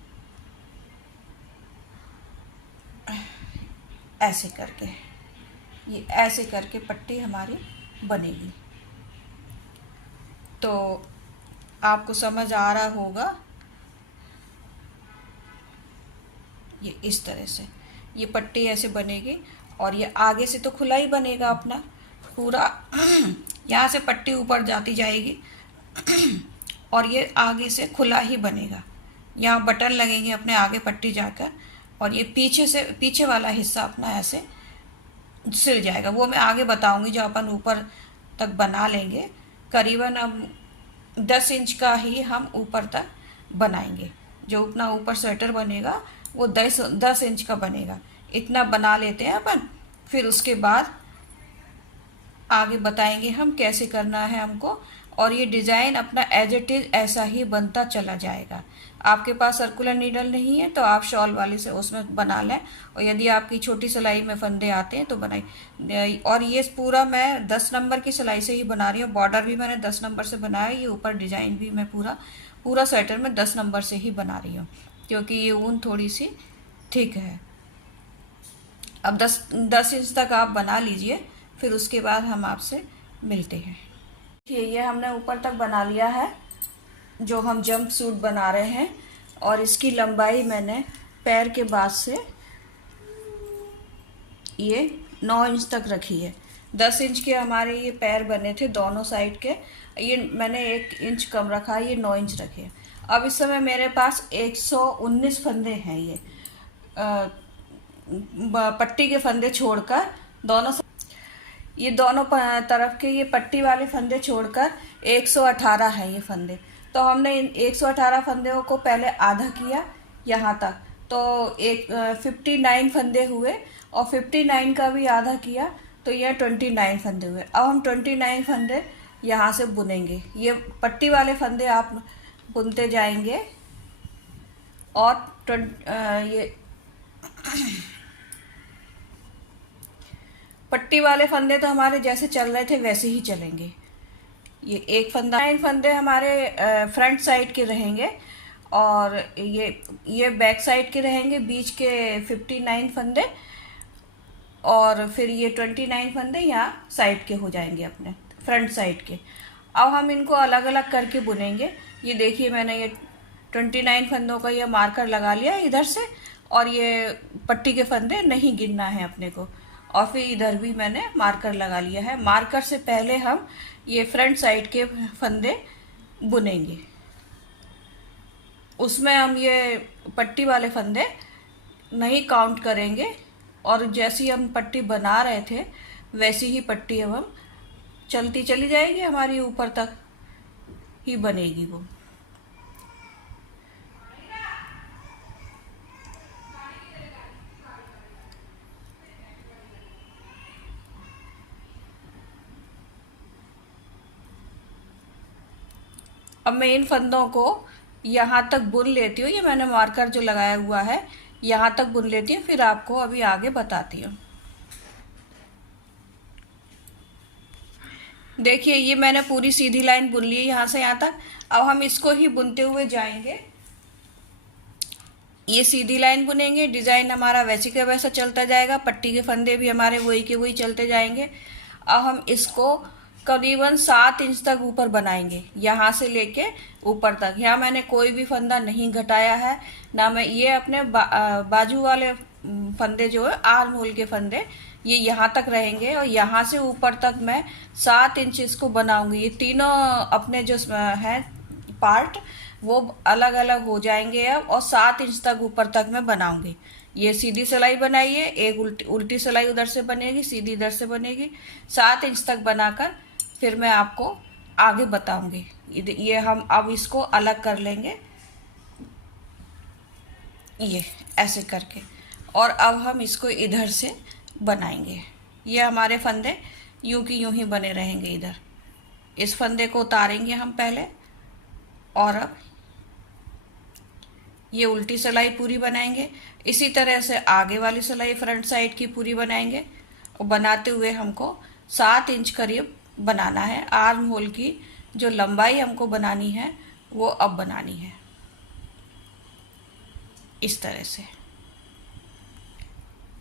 ऐसे करके। ये ऐसे करके पट्टी हमारी बनेगी। तो आपको समझ आ रहा होगा। ये इस तरह से ये पट्टी ऐसे बनेगी, और ये आगे से तो खुला ही बनेगा अपना पूरा। यहाँ से पट्टी ऊपर जाती जाएगी और ये आगे से खुला ही बनेगा। यहाँ बटन लगेंगे अपने आगे पट्टी जाकर, और ये पीछे से पीछे वाला हिस्सा अपना ऐसे सिल जाएगा। वो मैं आगे बताऊंगी। जो अपन ऊपर तक बना लेंगे। करीबन अब 10 इंच का ही हम ऊपर तक बनाएंगे। जो उतना ऊपर स्वेटर बनेगा वो 10 इंच का बनेगा। इतना बना लेते हैं अपन, फिर उसके बाद आगे बताएंगे हम कैसे करना है हमको। और ये डिज़ाइन अपना एज इट इज़ ऐसा ही बनता चला जाएगा। आपके पास सर्कुलर नीडल नहीं है तो आप शॉल वाले से उसमें बना लें, और यदि आपकी छोटी सिलाई में फंदे आते हैं तो बनाइए। और ये पूरा मैं 10 नंबर की सिलाई से ही बना रही हूँ। बॉर्डर भी मैंने 10 नंबर से बनाया। ये ऊपर डिज़ाइन भी मैं पूरा स्वेटर में 10 नंबर से ही बना रही हूँ, क्योंकि ये ऊन थोड़ी सी थिक है। अब 10 इंच तक आप बना लीजिए, फिर उसके बाद हम आपसे मिलते हैं। ये हमने ऊपर तक बना लिया है जो हम जंप सूट बना रहे हैं। और इसकी लंबाई मैंने पैर के बाद से ये 9 इंच तक रखी है। 10 इंच के हमारे ये पैर बने थे दोनों साइड के, ये मैंने 1 इंच कम रखा है, ये 9 इंच रखे। अब इस समय मेरे पास 119 फंदे हैं। ये पट्टी के फंदे छोड़कर ये दोनों तरफ के ये पट्टी वाले फंदे छोड़कर 118 है ये फंदे। तो हमने इन 118 फंदों को पहले आधा किया यहाँ तक, तो 59 फंदे हुए, और 59 का भी आधा किया तो ये 29 फंदे हुए। अब हम 29 फंदे यहाँ से बुनेंगे। ये पट्टी वाले फंदे आप बुनते जाएंगे, और ये पट्टी वाले फंदे तो हमारे जैसे चल रहे थे वैसे ही चलेंगे। ये एक फंदा 9 फंदे हमारे फ्रंट साइड के रहेंगे, और ये बैक साइड के रहेंगे, बीच के 59 फंदे, और फिर ये 29 फंदे यहाँ साइड के हो जाएंगे अपने फ्रंट साइड के। अब हम इनको अलग अलग करके बुनेंगे। ये देखिए मैंने ये 29 फंदों का ये मार्कर लगा लिया इधर से, और ये पट्टी के फंदे नहीं गिनना है अपने को। और फिर इधर भी मैंने मार्कर लगा लिया है। मार्कर से पहले हम ये फ्रंट साइड के फंदे बुनेंगे, उसमें हम ये पट्टी वाले फंदे नहीं काउंट करेंगे, और जैसी हम पट्टी बना रहे थे वैसी ही पट्टी अब हम चलती चली जाएगी, हमारी ऊपर तक ही बनेगी वो। अब मैं इन फंदों को यहाँ तक बुन लेती हूँ। ये मैंने मार्कर जो लगाया हुआ है यहाँ तक बुन लेती हूँ, फिर आपको अभी आगे बताती हूँ। देखिए ये मैंने पूरी सीधी लाइन बुन ली है यहाँ से यहाँ तक। अब हम इसको ही बुनते हुए जाएंगे। ये सीधी लाइन बुनेंगे, डिज़ाइन हमारा वैसे का वैसा चलता जाएगा, पट्टी के फंदे भी हमारे वही के वही चलते जाएंगे। अब हम इसको करीबन 7 इंच तक ऊपर बनाएंगे, यहाँ से लेके ऊपर तक। यहाँ मैंने कोई भी फंदा नहीं घटाया है ना। मैं ये अपने बाजू वाले फंदे जो है आर्म होल के फंदे, ये यहाँ तक रहेंगे, और यहाँ से ऊपर तक मैं 7 इंच इसको बनाऊंगी। ये तीनों अपने जो हैं पार्ट वो अलग अलग हो जाएंगे अब, और 7 इंच तक ऊपर तक मैं बनाऊंगी। ये सीधी सिलाई बनाइए, एक उल्टी सिलाई उधर से बनेगी, सीधी इधर से बनेगी। 7 इंच तक बनाकर फिर मैं आपको आगे बताऊंगी। ये हम अब इसको अलग कर लेंगे ये ऐसे करके, और अब हम इसको इधर से बनाएंगे। ये हमारे फंदे यूं की यूं ही बने रहेंगे। इधर इस फंदे को उतारेंगे हम पहले, और अब ये उल्टी सिलाई पूरी बनाएंगे। इसी तरह से आगे वाली सिलाई फ्रंट साइड की पूरी बनाएंगे, और बनाते हुए हमको 7 इंच करीब बनाना है। आर्म होल की जो लंबाई हमको बनानी है वो अब बनानी है इस तरह से।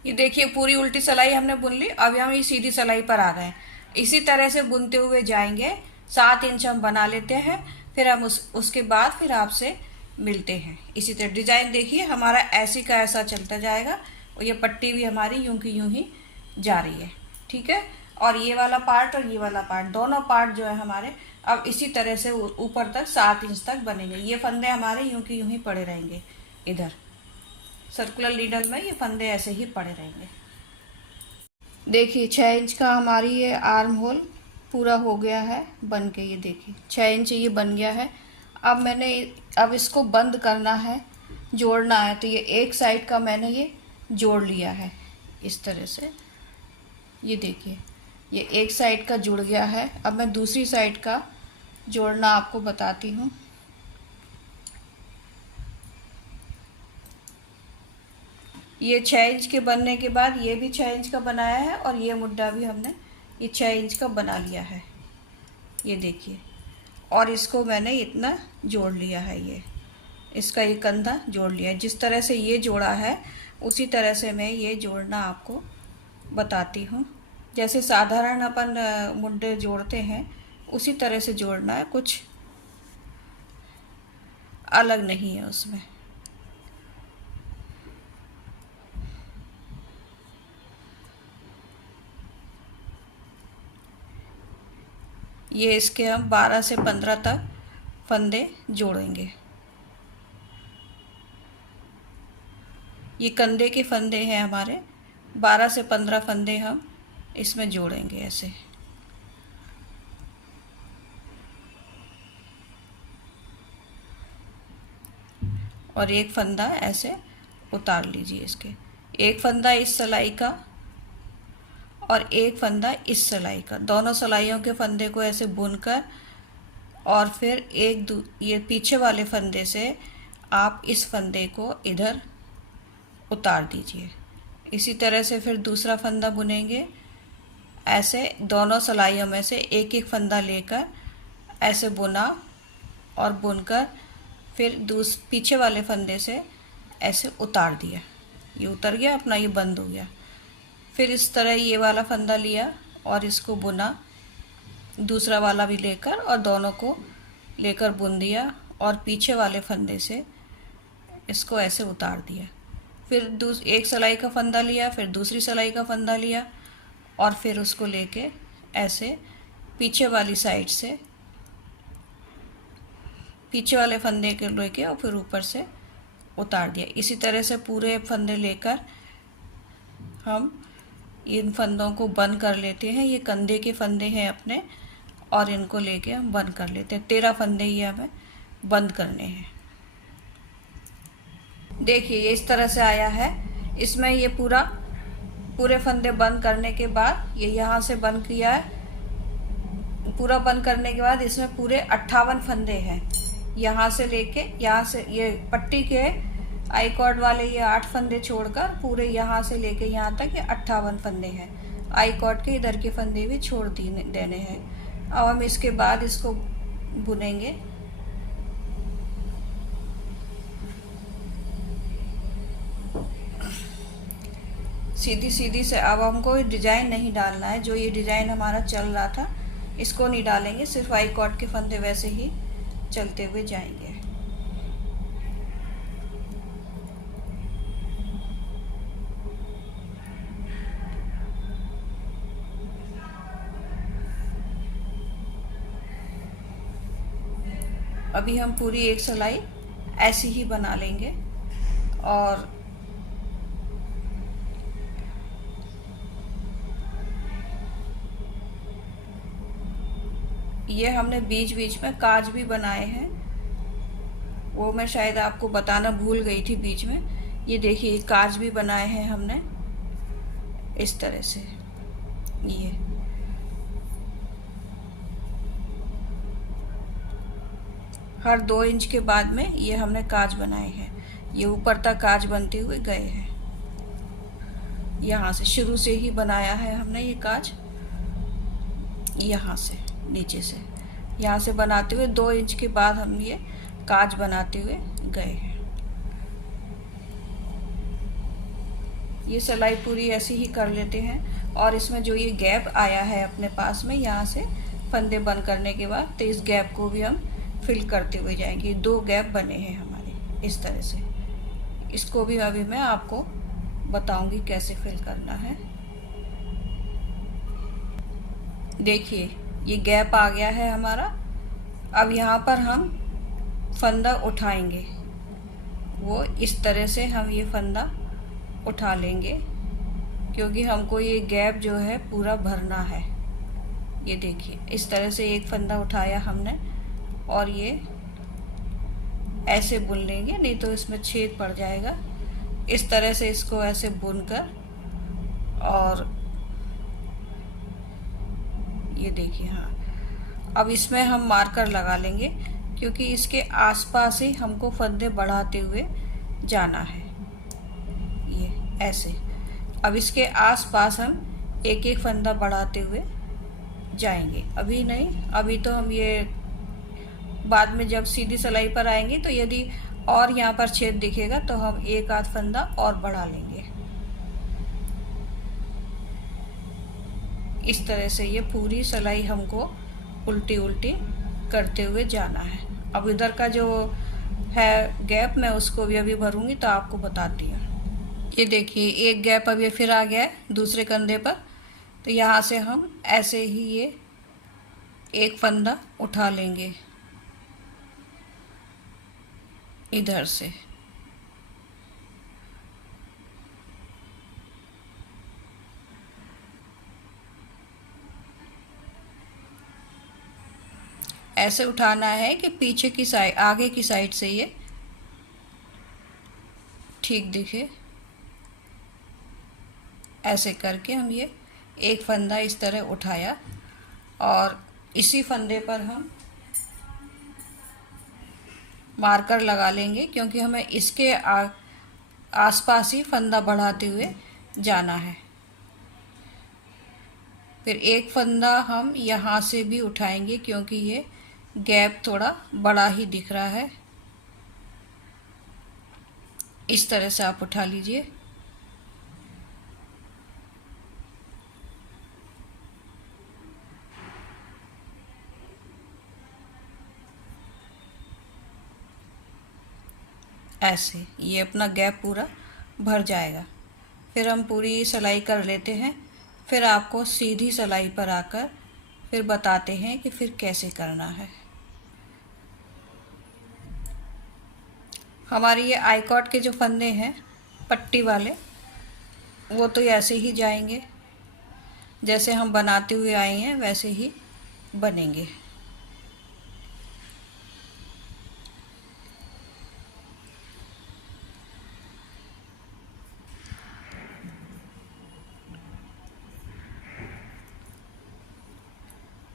ये देखिए पूरी उल्टी सिलाई हमने बुन ली। अब हम ये सीधी सिलाई पर आ गए। इसी तरह से बुनते हुए जाएंगे। 7 इंच हम बना लेते हैं, फिर हम उसके बाद फिर आपसे मिलते हैं। इसी तरह डिजाइन देखिए हमारा ऐसी का ऐसा चलता जाएगा, और ये पट्टी भी हमारी यूं की यूं ही जा रही है। ठीक है, और ये वाला पार्ट और ये वाला पार्ट, दोनों पार्ट जो है हमारे अब इसी तरह से ऊपर तक 7 इंच तक बनेंगे। ये फंदे हमारे यूं की यूं ही पड़े रहेंगे। इधर सर्कुलर नीडल में ये फंदे ऐसे ही पड़े रहेंगे। देखिए 6 इंच का हमारी ये आर्म होल पूरा हो गया है बन के, ये देखिए 6 इंच ये बन गया है। अब इसको बंद करना है, जोड़ना है, तो ये एक साइड का मैंने ये जोड़ लिया है इस तरह से। ये देखिए ये एक साइड का जुड़ गया है। अब मैं दूसरी साइड का जोड़ना आपको बताती हूँ। ये 6 इंच के बनने के बाद ये भी 6 इंच का बनाया है और ये मुड्ढा भी हमने ये 6 इंच का बना लिया है, ये देखिए। और इसको मैंने इतना जोड़ लिया है, ये इसका ये कंधा जोड़ लिया है। जिस तरह से ये जोड़ा है उसी तरह से मैं ये जोड़ना आपको बताती हूँ। जैसे साधारण अपन मुड्ढे जोड़ते हैं उसी तरह से जोड़ना है, कुछ अलग नहीं है उसमें। ये इसके हम 12 से 15 तक फंदे जोड़ेंगे। ये कंधे के फंदे हैं हमारे, 12 से 15 फंदे हम इसमें जोड़ेंगे ऐसे। और एक फंदा ऐसे उतार लीजिए इसके, एक फंदा इस सिलाई का और एक फंदा इस सिलाई का। दोनों सिलाइयों के फंदे को ऐसे बुनकर और फिर ये पीछे वाले फंदे से आप इस फंदे को इधर उतार दीजिए। इसी तरह से फिर दूसरा फंदा बुनेंगे। ऐसे दोनों सिलाइयों में से एक एक फंदा लेकर ऐसे बुना और बुनकर फिर पीछे वाले फंदे से ऐसे उतार दिया। ये उतर गया अपना, ये बंद हो गया। फिर इस तरह ये वाला फंदा लिया और इसको बुना, दूसरा वाला भी लेकर और दोनों को लेकर बुन दिया और पीछे वाले फंदे से इसको ऐसे उतार दिया। फिर एक सिलाई का फंदा लिया, फिर दूसरी सिलाई का फंदा लिया और फिर उसको लेके ऐसे पीछे वाली साइड से पीछे वाले फंदे के लेके और फिर ऊपर से उतार दिया। इसी तरह से पूरे फंदे लेकर हम इन फंदों को बंद कर लेते हैं। ये कंधे के फंदे हैं अपने और इनको लेके हम बंद कर लेते हैं। 13 फंदे ये हमें बंद करने हैं। देखिए ये इस तरह से आया है। इसमें ये पूरे फंदे बंद करने के बाद ये यहाँ से बंद किया है। पूरा बंद करने के बाद इसमें पूरे 58 फंदे हैं। यहाँ से लेके यहाँ से ये पट्टी के आई कॉर्ड वाले ये 8 फंदे छोड़कर पूरे यहाँ से लेके यहाँ तक ये 58 फंदे हैं। आई कॉर्ड के इधर के फंदे भी छोड़ देने हैं। अब हम इसके बाद इसको बुनेंगे। सीधी सीधी से अब हमको डिजाइन नहीं डालना है। जो ये डिजाइन हमारा चल रहा था इसको नहीं डालेंगे, सिर्फ आई कॉर्ड के फंदे वैसे ही चलते हुए जाएंगे। अभी हम पूरी एक सिलाई ऐसी ही बना लेंगे और ये हमने बीच बीच में काज भी बनाए हैं, वो मैं शायद आपको बताना भूल गई थी बीच में। ये देखिए काज भी बनाए हैं हमने इस तरह से। ये हर 2 इंच के बाद में ये हमने काज बनाए हैं। ये ऊपर तक काज बनते हुए गए हैं। यहाँ से शुरू से ही बनाया है हमने ये काज, यहाँ से नीचे से यहाँ से बनाते हुए 2 इंच के बाद हम ये काज बनाते हुए गए हैं। ये सिलाई पूरी ऐसी ही कर लेते हैं। और इसमें जो ये गैप आया है अपने पास में यहाँ से फंदे बंद करने के बाद, तो इस गैप को भी हम फिल करते हुए जाएंगे। 2 गैप बने हैं हमारे इस तरह से। इसको भी अभी मैं आपको बताऊंगी कैसे फिल करना है। देखिए ये गैप आ गया है हमारा। अब यहाँ पर हम फंदा उठाएंगे, वो इस तरह से हम ये फंदा उठा लेंगे, क्योंकि हमको ये गैप जो है पूरा भरना है। ये देखिए इस तरह से एक फंदा उठाया हमने और ये ऐसे बुन लेंगे, नहीं तो इसमें छेद पड़ जाएगा। इस तरह से इसको ऐसे बुनकर और ये देखिए। हाँ, अब इसमें हम मार्कर लगा लेंगे क्योंकि इसके आसपास ही हमको फंदे बढ़ाते हुए जाना है। ये ऐसे अब इसके आसपास हम एक एक फंदा बढ़ाते हुए जाएंगे। अभी नहीं, अभी तो हम ये बाद में जब सीधी सिलाई पर आएंगे तो यदि और यहाँ पर छेद दिखेगा तो हम एक आध फंदा और बढ़ा लेंगे। इस तरह से ये पूरी सिलाई हमको उल्टी उल्टी करते हुए जाना है। अब इधर का जो है गैप मैं उसको भी अभी भरूंगी तो आपको बताती हूँ। ये देखिए एक गैप अब ये फिर आ गया है दूसरे कंधे पर, तो यहाँ से हम ऐसे ही ये एक फंदा उठा लेंगे इधर से। ऐसे उठाना है कि पीछे की साइड, आगे की साइड से ये ठीक दिखे। ऐसे करके हम ये एक फंदा इस तरह उठाया और इसी फंदे पर हम मार्कर लगा लेंगे क्योंकि हमें इसके आसपास ही फंदा बढ़ाते हुए जाना है। फिर एक फंदा हम यहाँ से भी उठाएंगे क्योंकि ये गैप थोड़ा बड़ा ही दिख रहा है। इस तरह से आप उठा लीजिए। ऐसे ये अपना गैप पूरा भर जाएगा। फिर हम पूरी सिलाई कर लेते हैं, फिर आपको सीधी सिलाई पर आकर फिर बताते हैं कि फिर कैसे करना है। हमारे ये आईकॉट के जो फंदे हैं पट्टी वाले, वो तो ऐसे ही जाएंगे, जैसे हम बनाते हुए आए हैं वैसे ही बनेंगे।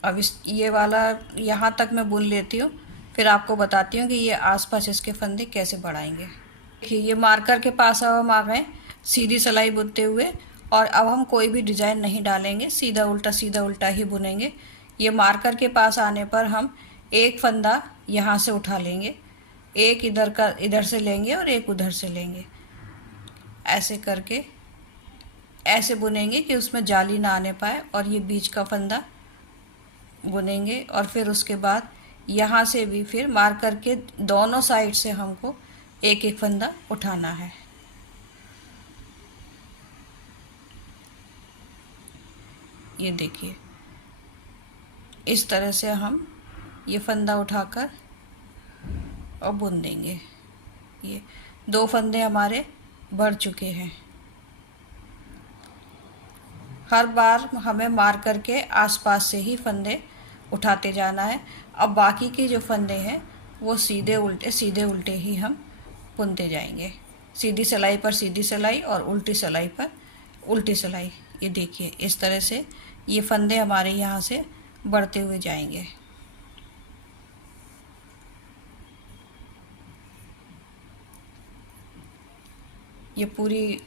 अब इस ये वाला यहाँ तक मैं बुन लेती हूँ, फिर आपको बताती हूँ कि ये आसपास इसके फंदे कैसे बढ़ाएंगे। देखिए ये मार्कर के पास अब हम आ गए सीधी सिलाई बुनते हुए, और अब हम कोई भी डिज़ाइन नहीं डालेंगे, सीधा उल्टा ही बुनेंगे। ये मार्कर के पास आने पर हम एक फंदा यहाँ से उठा लेंगे, एक इधर से लेंगे और एक उधर से लेंगे। ऐसे करके ऐसे बुनेंगे कि उसमें जाली ना आने पाए, और ये बीच का फंदा बुनेंगे। और फिर उसके बाद यहाँ से भी फिर मार्कर के दोनों साइड से हमको एक एक फंदा उठाना है। ये देखिए इस तरह से हम ये फंदा उठाकर और बुन देंगे। ये दो फंदे हमारे भर चुके हैं। हर बार हमें मार्कर के आसपास से ही फंदे उठाते जाना है। अब बाकी के जो फंदे हैं वो सीधे उल्टे ही हम बुनते जाएंगे। सीधी सिलाई पर सीधी सिलाई और उल्टी सिलाई पर उल्टी सिलाई। ये देखिए इस तरह से ये फंदे हमारे यहाँ से बढ़ते हुए जाएंगे। ये पूरी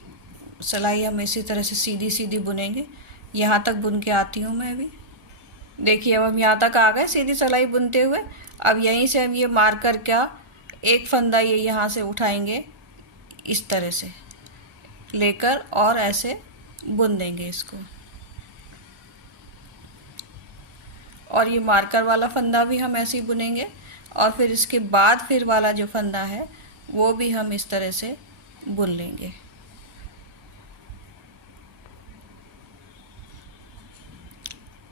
सिलाई हम इसी तरह से सीधी सीधी बुनेंगे। यहाँ तक बुन के आती हूँ मैं अभी। देखिए अब हम यहाँ तक आ गए सीधी सिलाई बुनते हुए। अब यहीं से हम ये मार्कर का एक फंदा ये यहाँ से उठाएंगे, इस तरह से लेकर और ऐसे बुन देंगे इसको। और ये मार्कर वाला फंदा भी हम ऐसे ही बुनेंगे, और फिर इसके बाद फिर वाला जो फंदा है वो भी हम इस तरह से बुन लेंगे।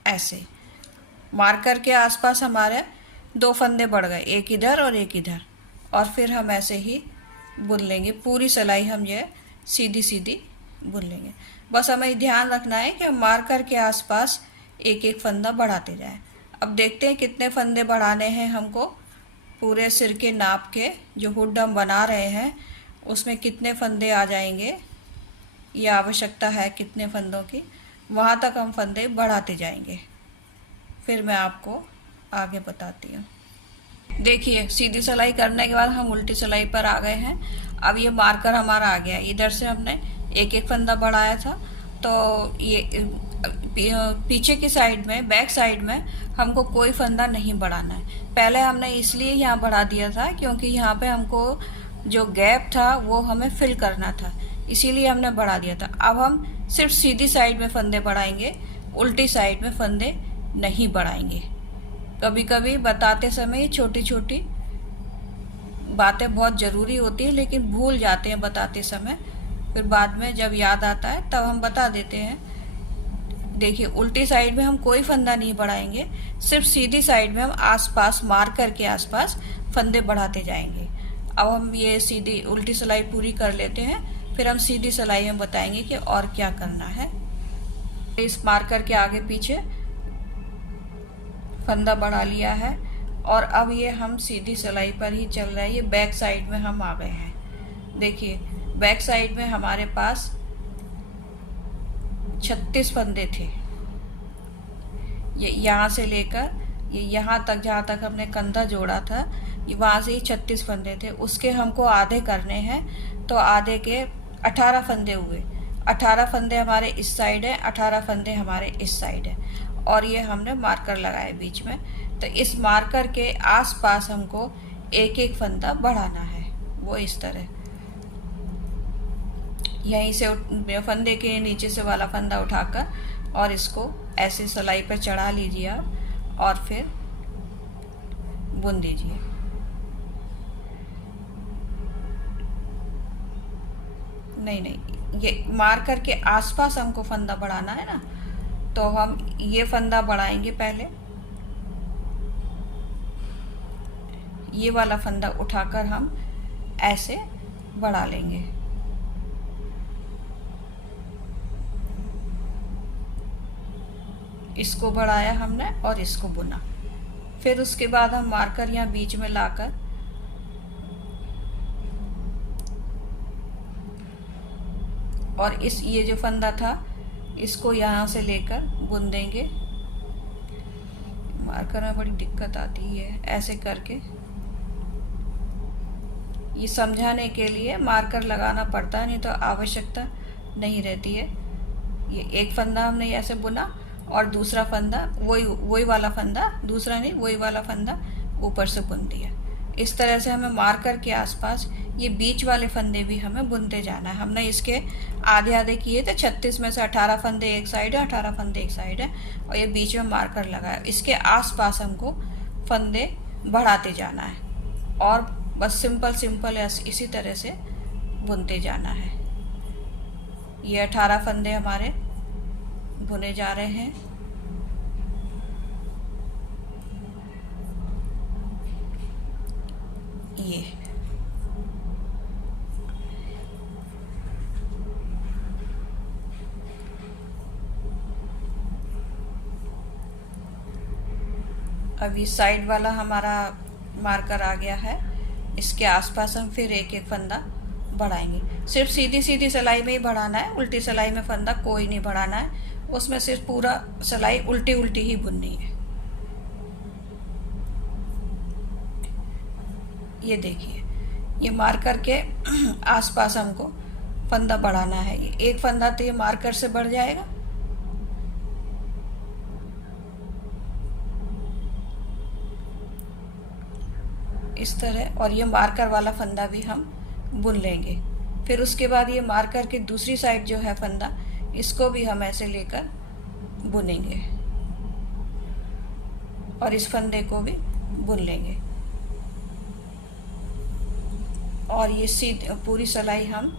ऐसे मार्कर के आसपास हमारे दो फंदे बढ़ गए, एक इधर और एक इधर, और फिर हम ऐसे ही बुन लेंगे। पूरी सिलाई हम ये सीधी सीधी बुन लेंगे। बस हमें ध्यान रखना है कि हम मार्कर के आसपास एक एक फंदा बढ़ाते जाएं। अब देखते हैं कितने फंदे बढ़ाने हैं हमको। पूरे सिर के नाप के जो हुड हम बना रहे हैं उसमें कितने फंदे आ जाएंगे, ये आवश्यकता है कितने फंदों की, वहाँ तक हम फंदे बढ़ाते जाएंगे। फिर मैं आपको आगे बताती हूँ। देखिए, सीधी सिलाई करने के बाद हम उल्टी सिलाई पर आ गए हैं। अब ये मार्कर हमारा आ गया। इधर से हमने एक एक फंदा बढ़ाया था, तो ये पीछे की साइड में, बैक साइड में हमको कोई फंदा नहीं बढ़ाना है। पहले हमने इसलिए यहाँ बढ़ा दिया था क्योंकि यहाँ पे हमको जो गैप था वो हमें फिल करना था, इसीलिए हमने बढ़ा दिया था। अब हम सिर्फ सीधी साइड में फंदे बढ़ाएंगे, उल्टी साइड में फंदे नहीं बढ़ाएंगे। कभी कभी बताते समय छोटी छोटी बातें बहुत ज़रूरी होती है, लेकिन भूल जाते हैं बताते समय, फिर बाद में जब याद आता है तब हम बता देते हैं। देखिए, उल्टी साइड में हम कोई फंदा नहीं बढ़ाएंगे, सिर्फ सीधी साइड में हम आसपास, मार्कर के आसपास फंदे बढ़ाते जाएंगे। अब हम ये सीधी उल्टी सिलाई पूरी कर लेते हैं, फिर हम सीधी सिलाई में बताएंगे कि और क्या करना है। इस मार्कर के आगे पीछे फंदा बढ़ा लिया है और अब ये हम सीधी सिलाई पर ही चल रहा है। ये बैक साइड में हम आ गए हैं। देखिए, बैक साइड में हमारे पास 36 फंदे थे। ये यहाँ से लेकर ये यहाँ तक, जहाँ तक हमने कंधा जोड़ा था, ये वहाँ से ही 36 फंदे थे। उसके हमको आधे करने हैं, तो आधे के 18 फंदे हुए। 18 फंदे हमारे इस साइड है, 18 फंदे हमारे इस साइड है, और ये हमने मार्कर लगाए बीच में। तो इस मार्कर के आसपास हमको एक एक फंदा बढ़ाना है, वो इस तरह। यहीं से फंदे के नीचे से वाला फंदा उठाकर और इसको ऐसे सिलाई पर चढ़ा लीजिए आप, और फिर बुन दीजिए। नहीं, ये मार्कर के आसपास हमको फंदा बढ़ाना है ना, तो हम ये फंदा बढ़ाएंगे पहले। ये वाला फंदा उठाकर हम ऐसे बढ़ा लेंगे। इसको बढ़ाया हमने और इसको बुना। फिर उसके बाद हम मार्कर यहाँ बीच में लाकर और ये जो फंदा था इसको यहाँ से लेकर बुन देंगे। मार्कर में बड़ी दिक्कत आती है, ऐसे करके। ये समझाने के लिए मार्कर लगाना पड़ता है, नहीं तो आवश्यकता नहीं रहती है। ये एक फंदा हमने ऐसे बुना और दूसरा फंदा वही वाला फंदा, दूसरा नहीं, वही वाला फंदा ऊपर से बुन दिया। इस तरह से हमें मार्कर के आसपास ये बीच वाले फंदे भी हमें बुनते जाना है। हमने इसके आधे आधे किए थे, 36 में से 18 फंदे एक साइड है, 18 फंदे एक साइड है, और ये बीच में मार्कर लगाया। इसके आसपास हमको फंदे बढ़ाते जाना है और बस सिंपल इसी तरह से बुनते जाना है। ये 18 फंदे हमारे बुने जा रहे हैं। ये अब ये साइड वाला हमारा मार्कर आ गया है। इसके आसपास हम फिर एक एक फंदा बढ़ाएंगे। सिर्फ सीधी सिलाई में ही बढ़ाना है, उल्टी सिलाई में फंदा कोई नहीं बढ़ाना है। उसमें सिर्फ पूरा सिलाई उल्टी ही बुननी है। ये देखिए, ये मार्कर के आसपास हमको फंदा बढ़ाना है। ये एक फंदा तो ये मार्कर से बढ़ जाएगा, इस तरह, और ये मार्कर वाला फंदा भी हम बुन लेंगे। फिर उसके बाद ये मार्कर के दूसरी साइड जो है फंदा, इसको भी हम ऐसे लेकर बुनेंगे और इस फंदे को भी बुन लेंगे। और ये पूरी सिलाई हम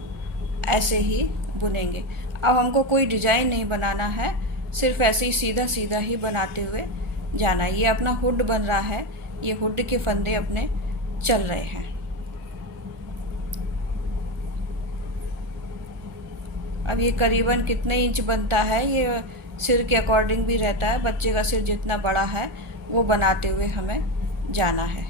ऐसे ही बुनेंगे। अब हमको कोई डिजाइन नहीं बनाना है, सिर्फ ऐसे ही सीधा ही बनाते हुए जाना है। ये अपना हुड बन रहा है, ये हुड के फंदे अपने चल रहे हैं। अब ये करीबन कितने इंच बनता है, सिर के अकॉर्डिंग भी रहता है, बच्चे का सिर जितना बड़ा है वो बनाते हुए हमें जाना है।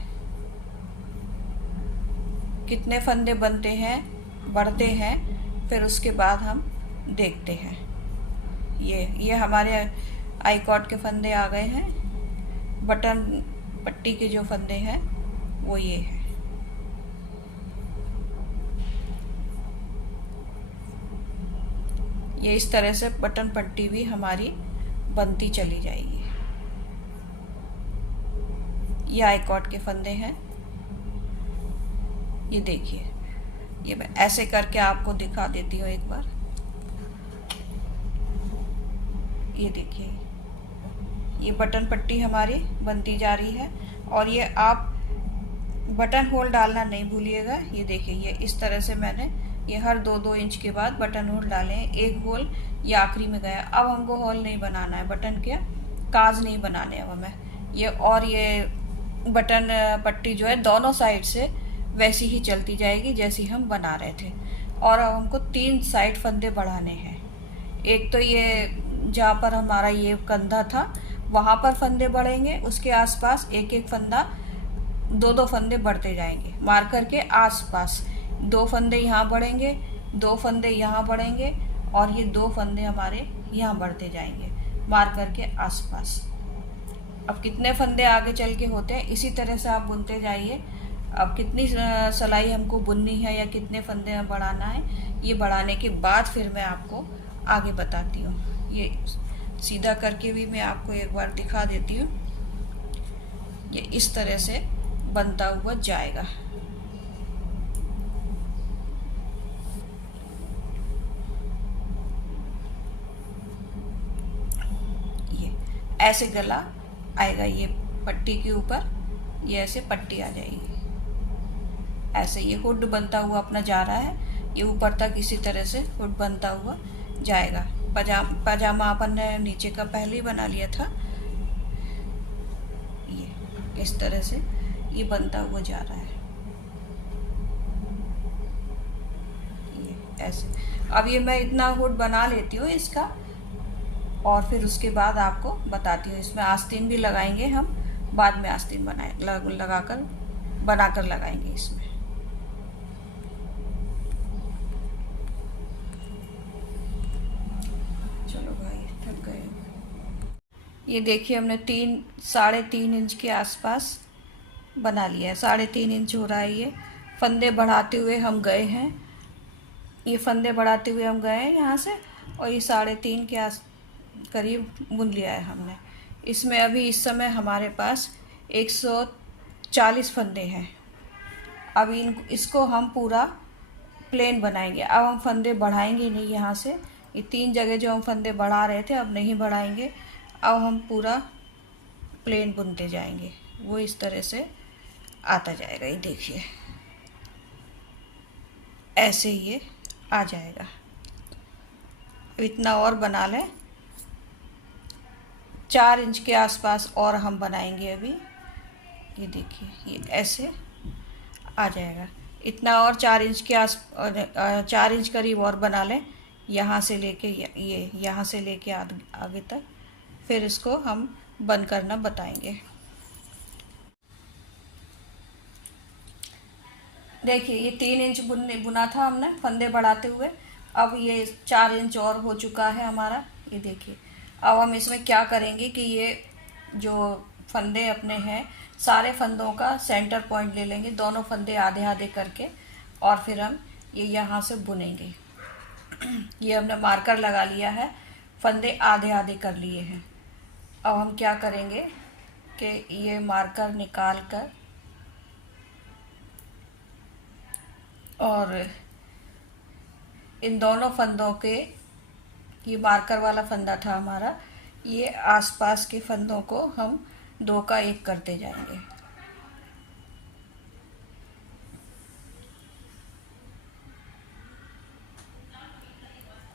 कितने फंदे बनते हैं, बढ़ते हैं, फिर उसके बाद हम देखते हैं। ये हमारे आई कॉर्ड के फंदे आ गए हैं। बटन पट्टी के जो फंदे हैं वो ये है। ये इस तरह से बटन पट्टी भी हमारी बनती चली जाएगी। ये आई कॉर्ड के फंदे हैं। ये देखिए, ये मैं ऐसे करके आपको दिखा देती हूँ एक बार। ये देखिए, ये बटन पट्टी हमारी बनती जा रही है। और ये आप बटन होल डालना नहीं भूलिएगा। ये देखिए, ये इस तरह से मैंने ये हर 2-2 इंच के बाद बटन होल डाले हैं। एक होल ये आखिरी में गया। अब हमको होल नहीं बनाना है, बटन के काज नहीं बनाने अब हमें ये। और ये बटन पट्टी जो है दोनों साइड से वैसी ही चलती जाएगी जैसी हम बना रहे थे। और अब हमको 3 साइड फंदे बढ़ाने हैं। एक तो ये जहाँ पर हमारा ये कंधा था वहाँ पर फंदे बढ़ेंगे, उसके आसपास एक एक फंदा 2-2 फंदे बढ़ते जाएंगे। मार्कर के आसपास 2 फंदे यहाँ बढ़ेंगे, 2 फंदे यहाँ बढ़ेंगे, और ये 2 फंदे हमारे यहाँ बढ़ते जाएंगे मार्कर के आसपास। अब कितने फंदे आगे चल के होते हैं इसी तरह से आप बुनते जाइए। अब कितनी सिलाई हमको बुननी है या कितने फंदे बढ़ाना है, ये बढ़ाने के बाद फिर मैं आपको आगे बताती हूँ। ये सीधा करके भी मैं आपको एक बार दिखा देती हूँ। ये इस तरह से बनता हुआ जाएगा। ये ऐसे गला आएगा, ये पट्टी के ऊपर ये ऐसे पट्टी आ जाएगी। ऐसे ये हुड बनता हुआ अपना जा रहा है। ये ऊपर तक इसी तरह से हुड बनता हुआ जाएगा। पजामा अपन ने नीचे का पहले ही बना लिया था। ये इस तरह से ये बनता हुआ जा रहा है। ये ऐसे। अब ये मैं इतना हुड बना लेती हूँ इसका, और फिर उसके बाद आपको बताती हूँ। इसमें आस्तीन भी लगाएंगे हम, बाद में आस्तीन बनाकर लगाएंगे इसमें। चलो भाई, थक गए। ये देखिए, हमने 3-3.5 इंच के आसपास बना लिया है। 3.5 इंच हो रहा है ये। फंदे बढ़ाते हुए हम गए हैं, ये फंदे बढ़ाते हुए हम गए हैं यहाँ से, और ये 3.5 के करीब बुन लिया है हमने। इसमें अभी इस समय हमारे पास 140 फंदे हैं। अब इसको हम पूरा प्लेन बनाएंगे। अब हम फंदे बढ़ाएंगे नहीं यहाँ से। ये 3 जगह जो हम फंदे बढ़ा रहे थे अब नहीं बढ़ाएंगे। अब हम पूरा प्लेन बुनते जाएंगे। वो इस तरह से आता जाएगा। ये देखिए, ऐसे ये आ जाएगा। इतना और बना लें, 4 इंच के आसपास और हम बनाएंगे अभी। ये देखिए, ये ऐसे आ जाएगा। इतना और 4 इंच के 4 इंच करीब और बना लें, यहाँ से लेके ये यहाँ से लेके आगे तक। फिर इसको हम बंद करना बताएंगे। देखिए, ये 3 इंच बुना था हमने फंदे बढ़ाते हुए। अब ये 4 इंच और हो चुका है हमारा। ये देखिए, अब हम इसमें क्या करेंगे कि ये जो फंदे अपने हैं, सारे फंदों का सेंटर पॉइंट ले लेंगे, दोनों फंदे आधे आधे करके, और फिर हम ये यहाँ से बुनेंगे। ये हमने मार्कर लगा लिया है, फंदे आधे आधे कर लिए हैं। अब हम क्या करेंगे कि ये मार्कर निकाल कर और इन दोनों फंदों के, ये मार्कर वाला फंदा था हमारा, ये आसपास के फंदों को हम 2 का 1 करते जाएंगे।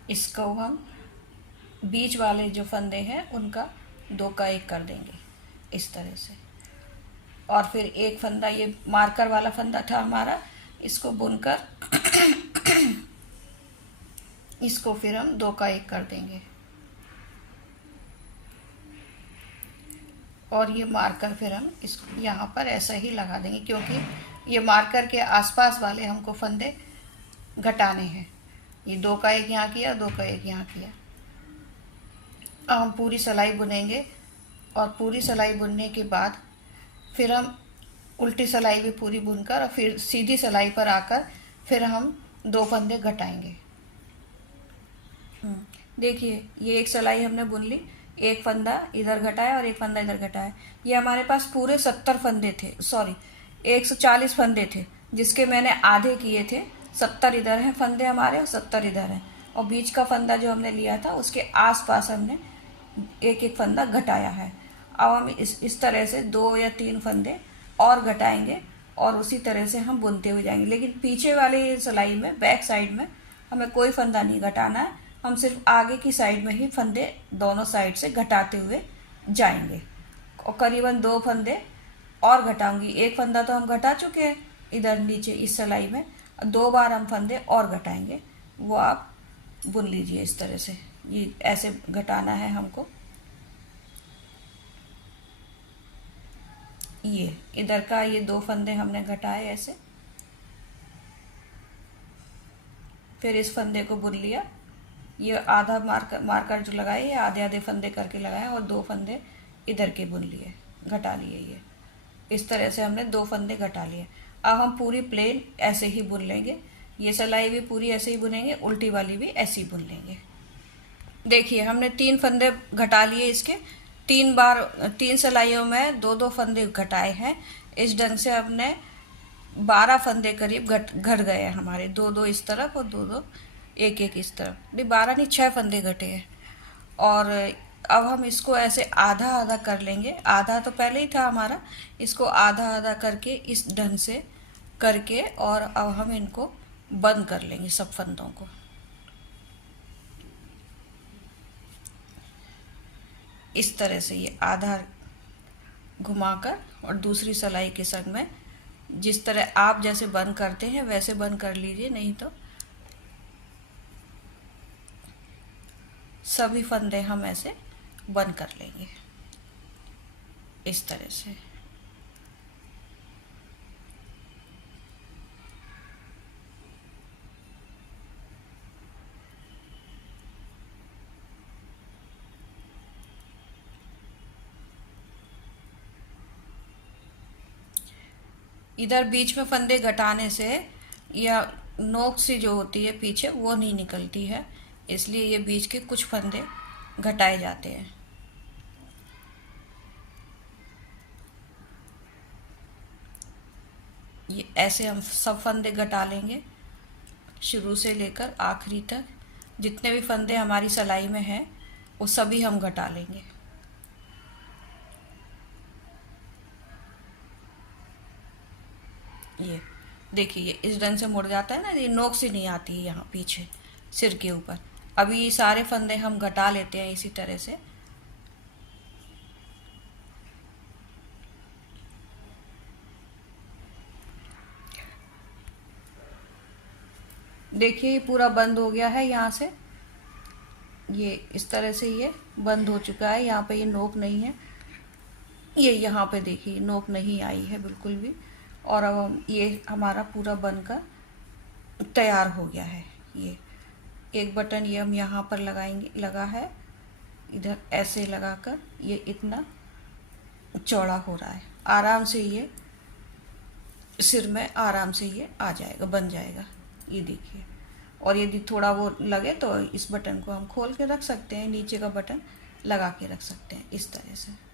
इसको हम बीच वाले जो फंदे हैं उनका 2 का 1 कर देंगे इस तरह से। और फिर एक फंदा, ये मार्कर वाला फंदा था हमारा, इसको बुनकर इसको फिर हम 2 का 1 कर देंगे। और ये मार्कर फिर हम इस यहाँ पर ऐसा ही लगा देंगे, क्योंकि ये मार्कर के आसपास वाले हमको फंदे घटाने हैं। ये 2 का एक यहाँ किया, 2 का एक यहाँ किया। अब हम पूरी सिलाई बुनेंगे, और पूरी सिलाई बुनने के बाद फिर हम उल्टी सिलाई भी पूरी बुनकर और फिर सीधी सिलाई पर आकर फिर हम 2 फंदे घटाएंगे। देखिए, ये एक सिलाई हमने बुन ली, एक फंदा इधर घटाया और एक फंदा इधर घटाया। ये हमारे पास पूरे 70 फंदे थे, सॉरी 140 फंदे थे, जिसके मैंने आधे किए थे। 70 इधर हैं फंदे हमारे और 70 इधर हैं, और बीच का फंदा जो हमने लिया था उसके आसपास हमने एक एक फंदा घटाया है। अब हम इस तरह से 2 या 3 फंदे और घटाएंगे और उसी तरह से हम बुनते हुए जाएंगे। लेकिन पीछे वाले सिलाई में, बैक साइड में हमें कोई फंदा नहीं घटाना है, हम सिर्फ आगे की साइड में ही फंदे दोनों साइड से घटाते हुए जाएंगे। और करीबन 2 फंदे और घटाऊंगी। एक फंदा तो हम घटा चुके हैं इधर नीचे इस सिलाई में, 2 बार हम फंदे और घटाएंगे। वो आप बुन लीजिए इस तरह से, ये ऐसे घटाना है हमको। ये इधर का ये 2 फंदे हमने घटाए ऐसे, फिर इस फंदे को बुन लिया। ये आधा मार्कर जो लगाए, ये आधे आधे फंदे करके लगाए और 2 फंदे इधर के बुन लिए, घटा लिए। ये इस तरह से हमने 2 फंदे घटा लिए। अब हम पूरी प्लेन ऐसे ही बुन लेंगे। ये सिलाई भी पूरी ऐसे ही बुनेंगे, उल्टी वाली भी ऐसे ही बुन लेंगे। देखिए, हमने 3 फंदे घटा लिए इसके, 3 सिलाइयों में 2-2 फंदे घटाए हैं। इस ढंग से हमने 12 फंदे करीब घट गए हैं हमारे, 2-2 इस तरफ और 2-2 एक-एक इस तरफ। नहीं, 12 नहीं, 6 फंदे घटे हैं। और अब हम इसको ऐसे आधा आधा कर लेंगे। आधा तो पहले ही था हमारा, इसको आधा आधा करके इस ढंग से करके, और अब हम इनको बंद कर लेंगे सब फंदों को। इस तरह से ये आधा घुमाकर और दूसरी सिलाई के संग में, जिस तरह आप जैसे बंद करते हैं वैसे बंद कर लीजिए, नहीं तो सभी फंदे हम ऐसे बंद कर लेंगे इस तरह से। इधर बीच में फंदे घटाने से या नोक सी जो होती है पीछे वो नहीं निकलती है, इसलिए ये बीच के कुछ फंदे घटाए जाते हैं। ये ऐसे हम सब फंदे घटा लेंगे, शुरू से लेकर आखिरी तक जितने भी फंदे हमारी सिलाई में हैं वो सभी हम घटा लेंगे। ये देखिए, ये इस ढंग से मुड़ जाता है ना, ये नोक से नहीं आती है यहाँ पीछे सिर के ऊपर। अभी सारे फंदे हम घटा लेते हैं इसी तरह से। देखिए, ये पूरा बंद हो गया है यहाँ से, ये इस तरह से ये बंद हो चुका है। यहाँ पे ये नोक नहीं है, ये यहाँ पे देखिए नोक नहीं आई है बिल्कुल भी। और अब हम ये हमारा पूरा बनकर तैयार हो गया है। ये एक बटन ये हम यहाँ पर लगाएंगे, लगा है इधर ऐसे लगाकर, ये इतना चौड़ा हो रहा है। आराम से ये सिर में आराम से ये आ जाएगा, बन जाएगा, ये देखिए। और यदि थोड़ा वो लगे तो इस बटन को हम खोल के रख सकते हैं, नीचे का बटन लगा के रख सकते हैं इस तरह से।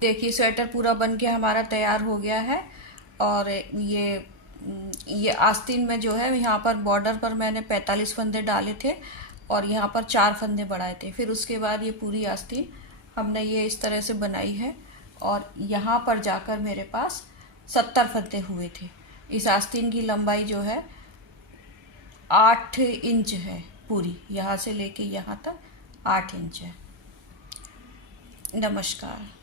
देखिए, स्वेटर पूरा बन के हमारा तैयार हो गया है। और ये आस्तीन में जो है, यहाँ पर बॉर्डर पर मैंने 45 फंदे डाले थे और यहाँ पर 4 फंदे बढ़ाए थे। फिर उसके बाद ये पूरी आस्तीन हमने ये इस तरह से बनाई है, और यहाँ पर जाकर मेरे पास 70 फंदे हुए थे। इस आस्तीन की लंबाई जो है 8 इंच है पूरी, यहाँ से लेके यहाँ तक 8 इंच है। नमस्कार।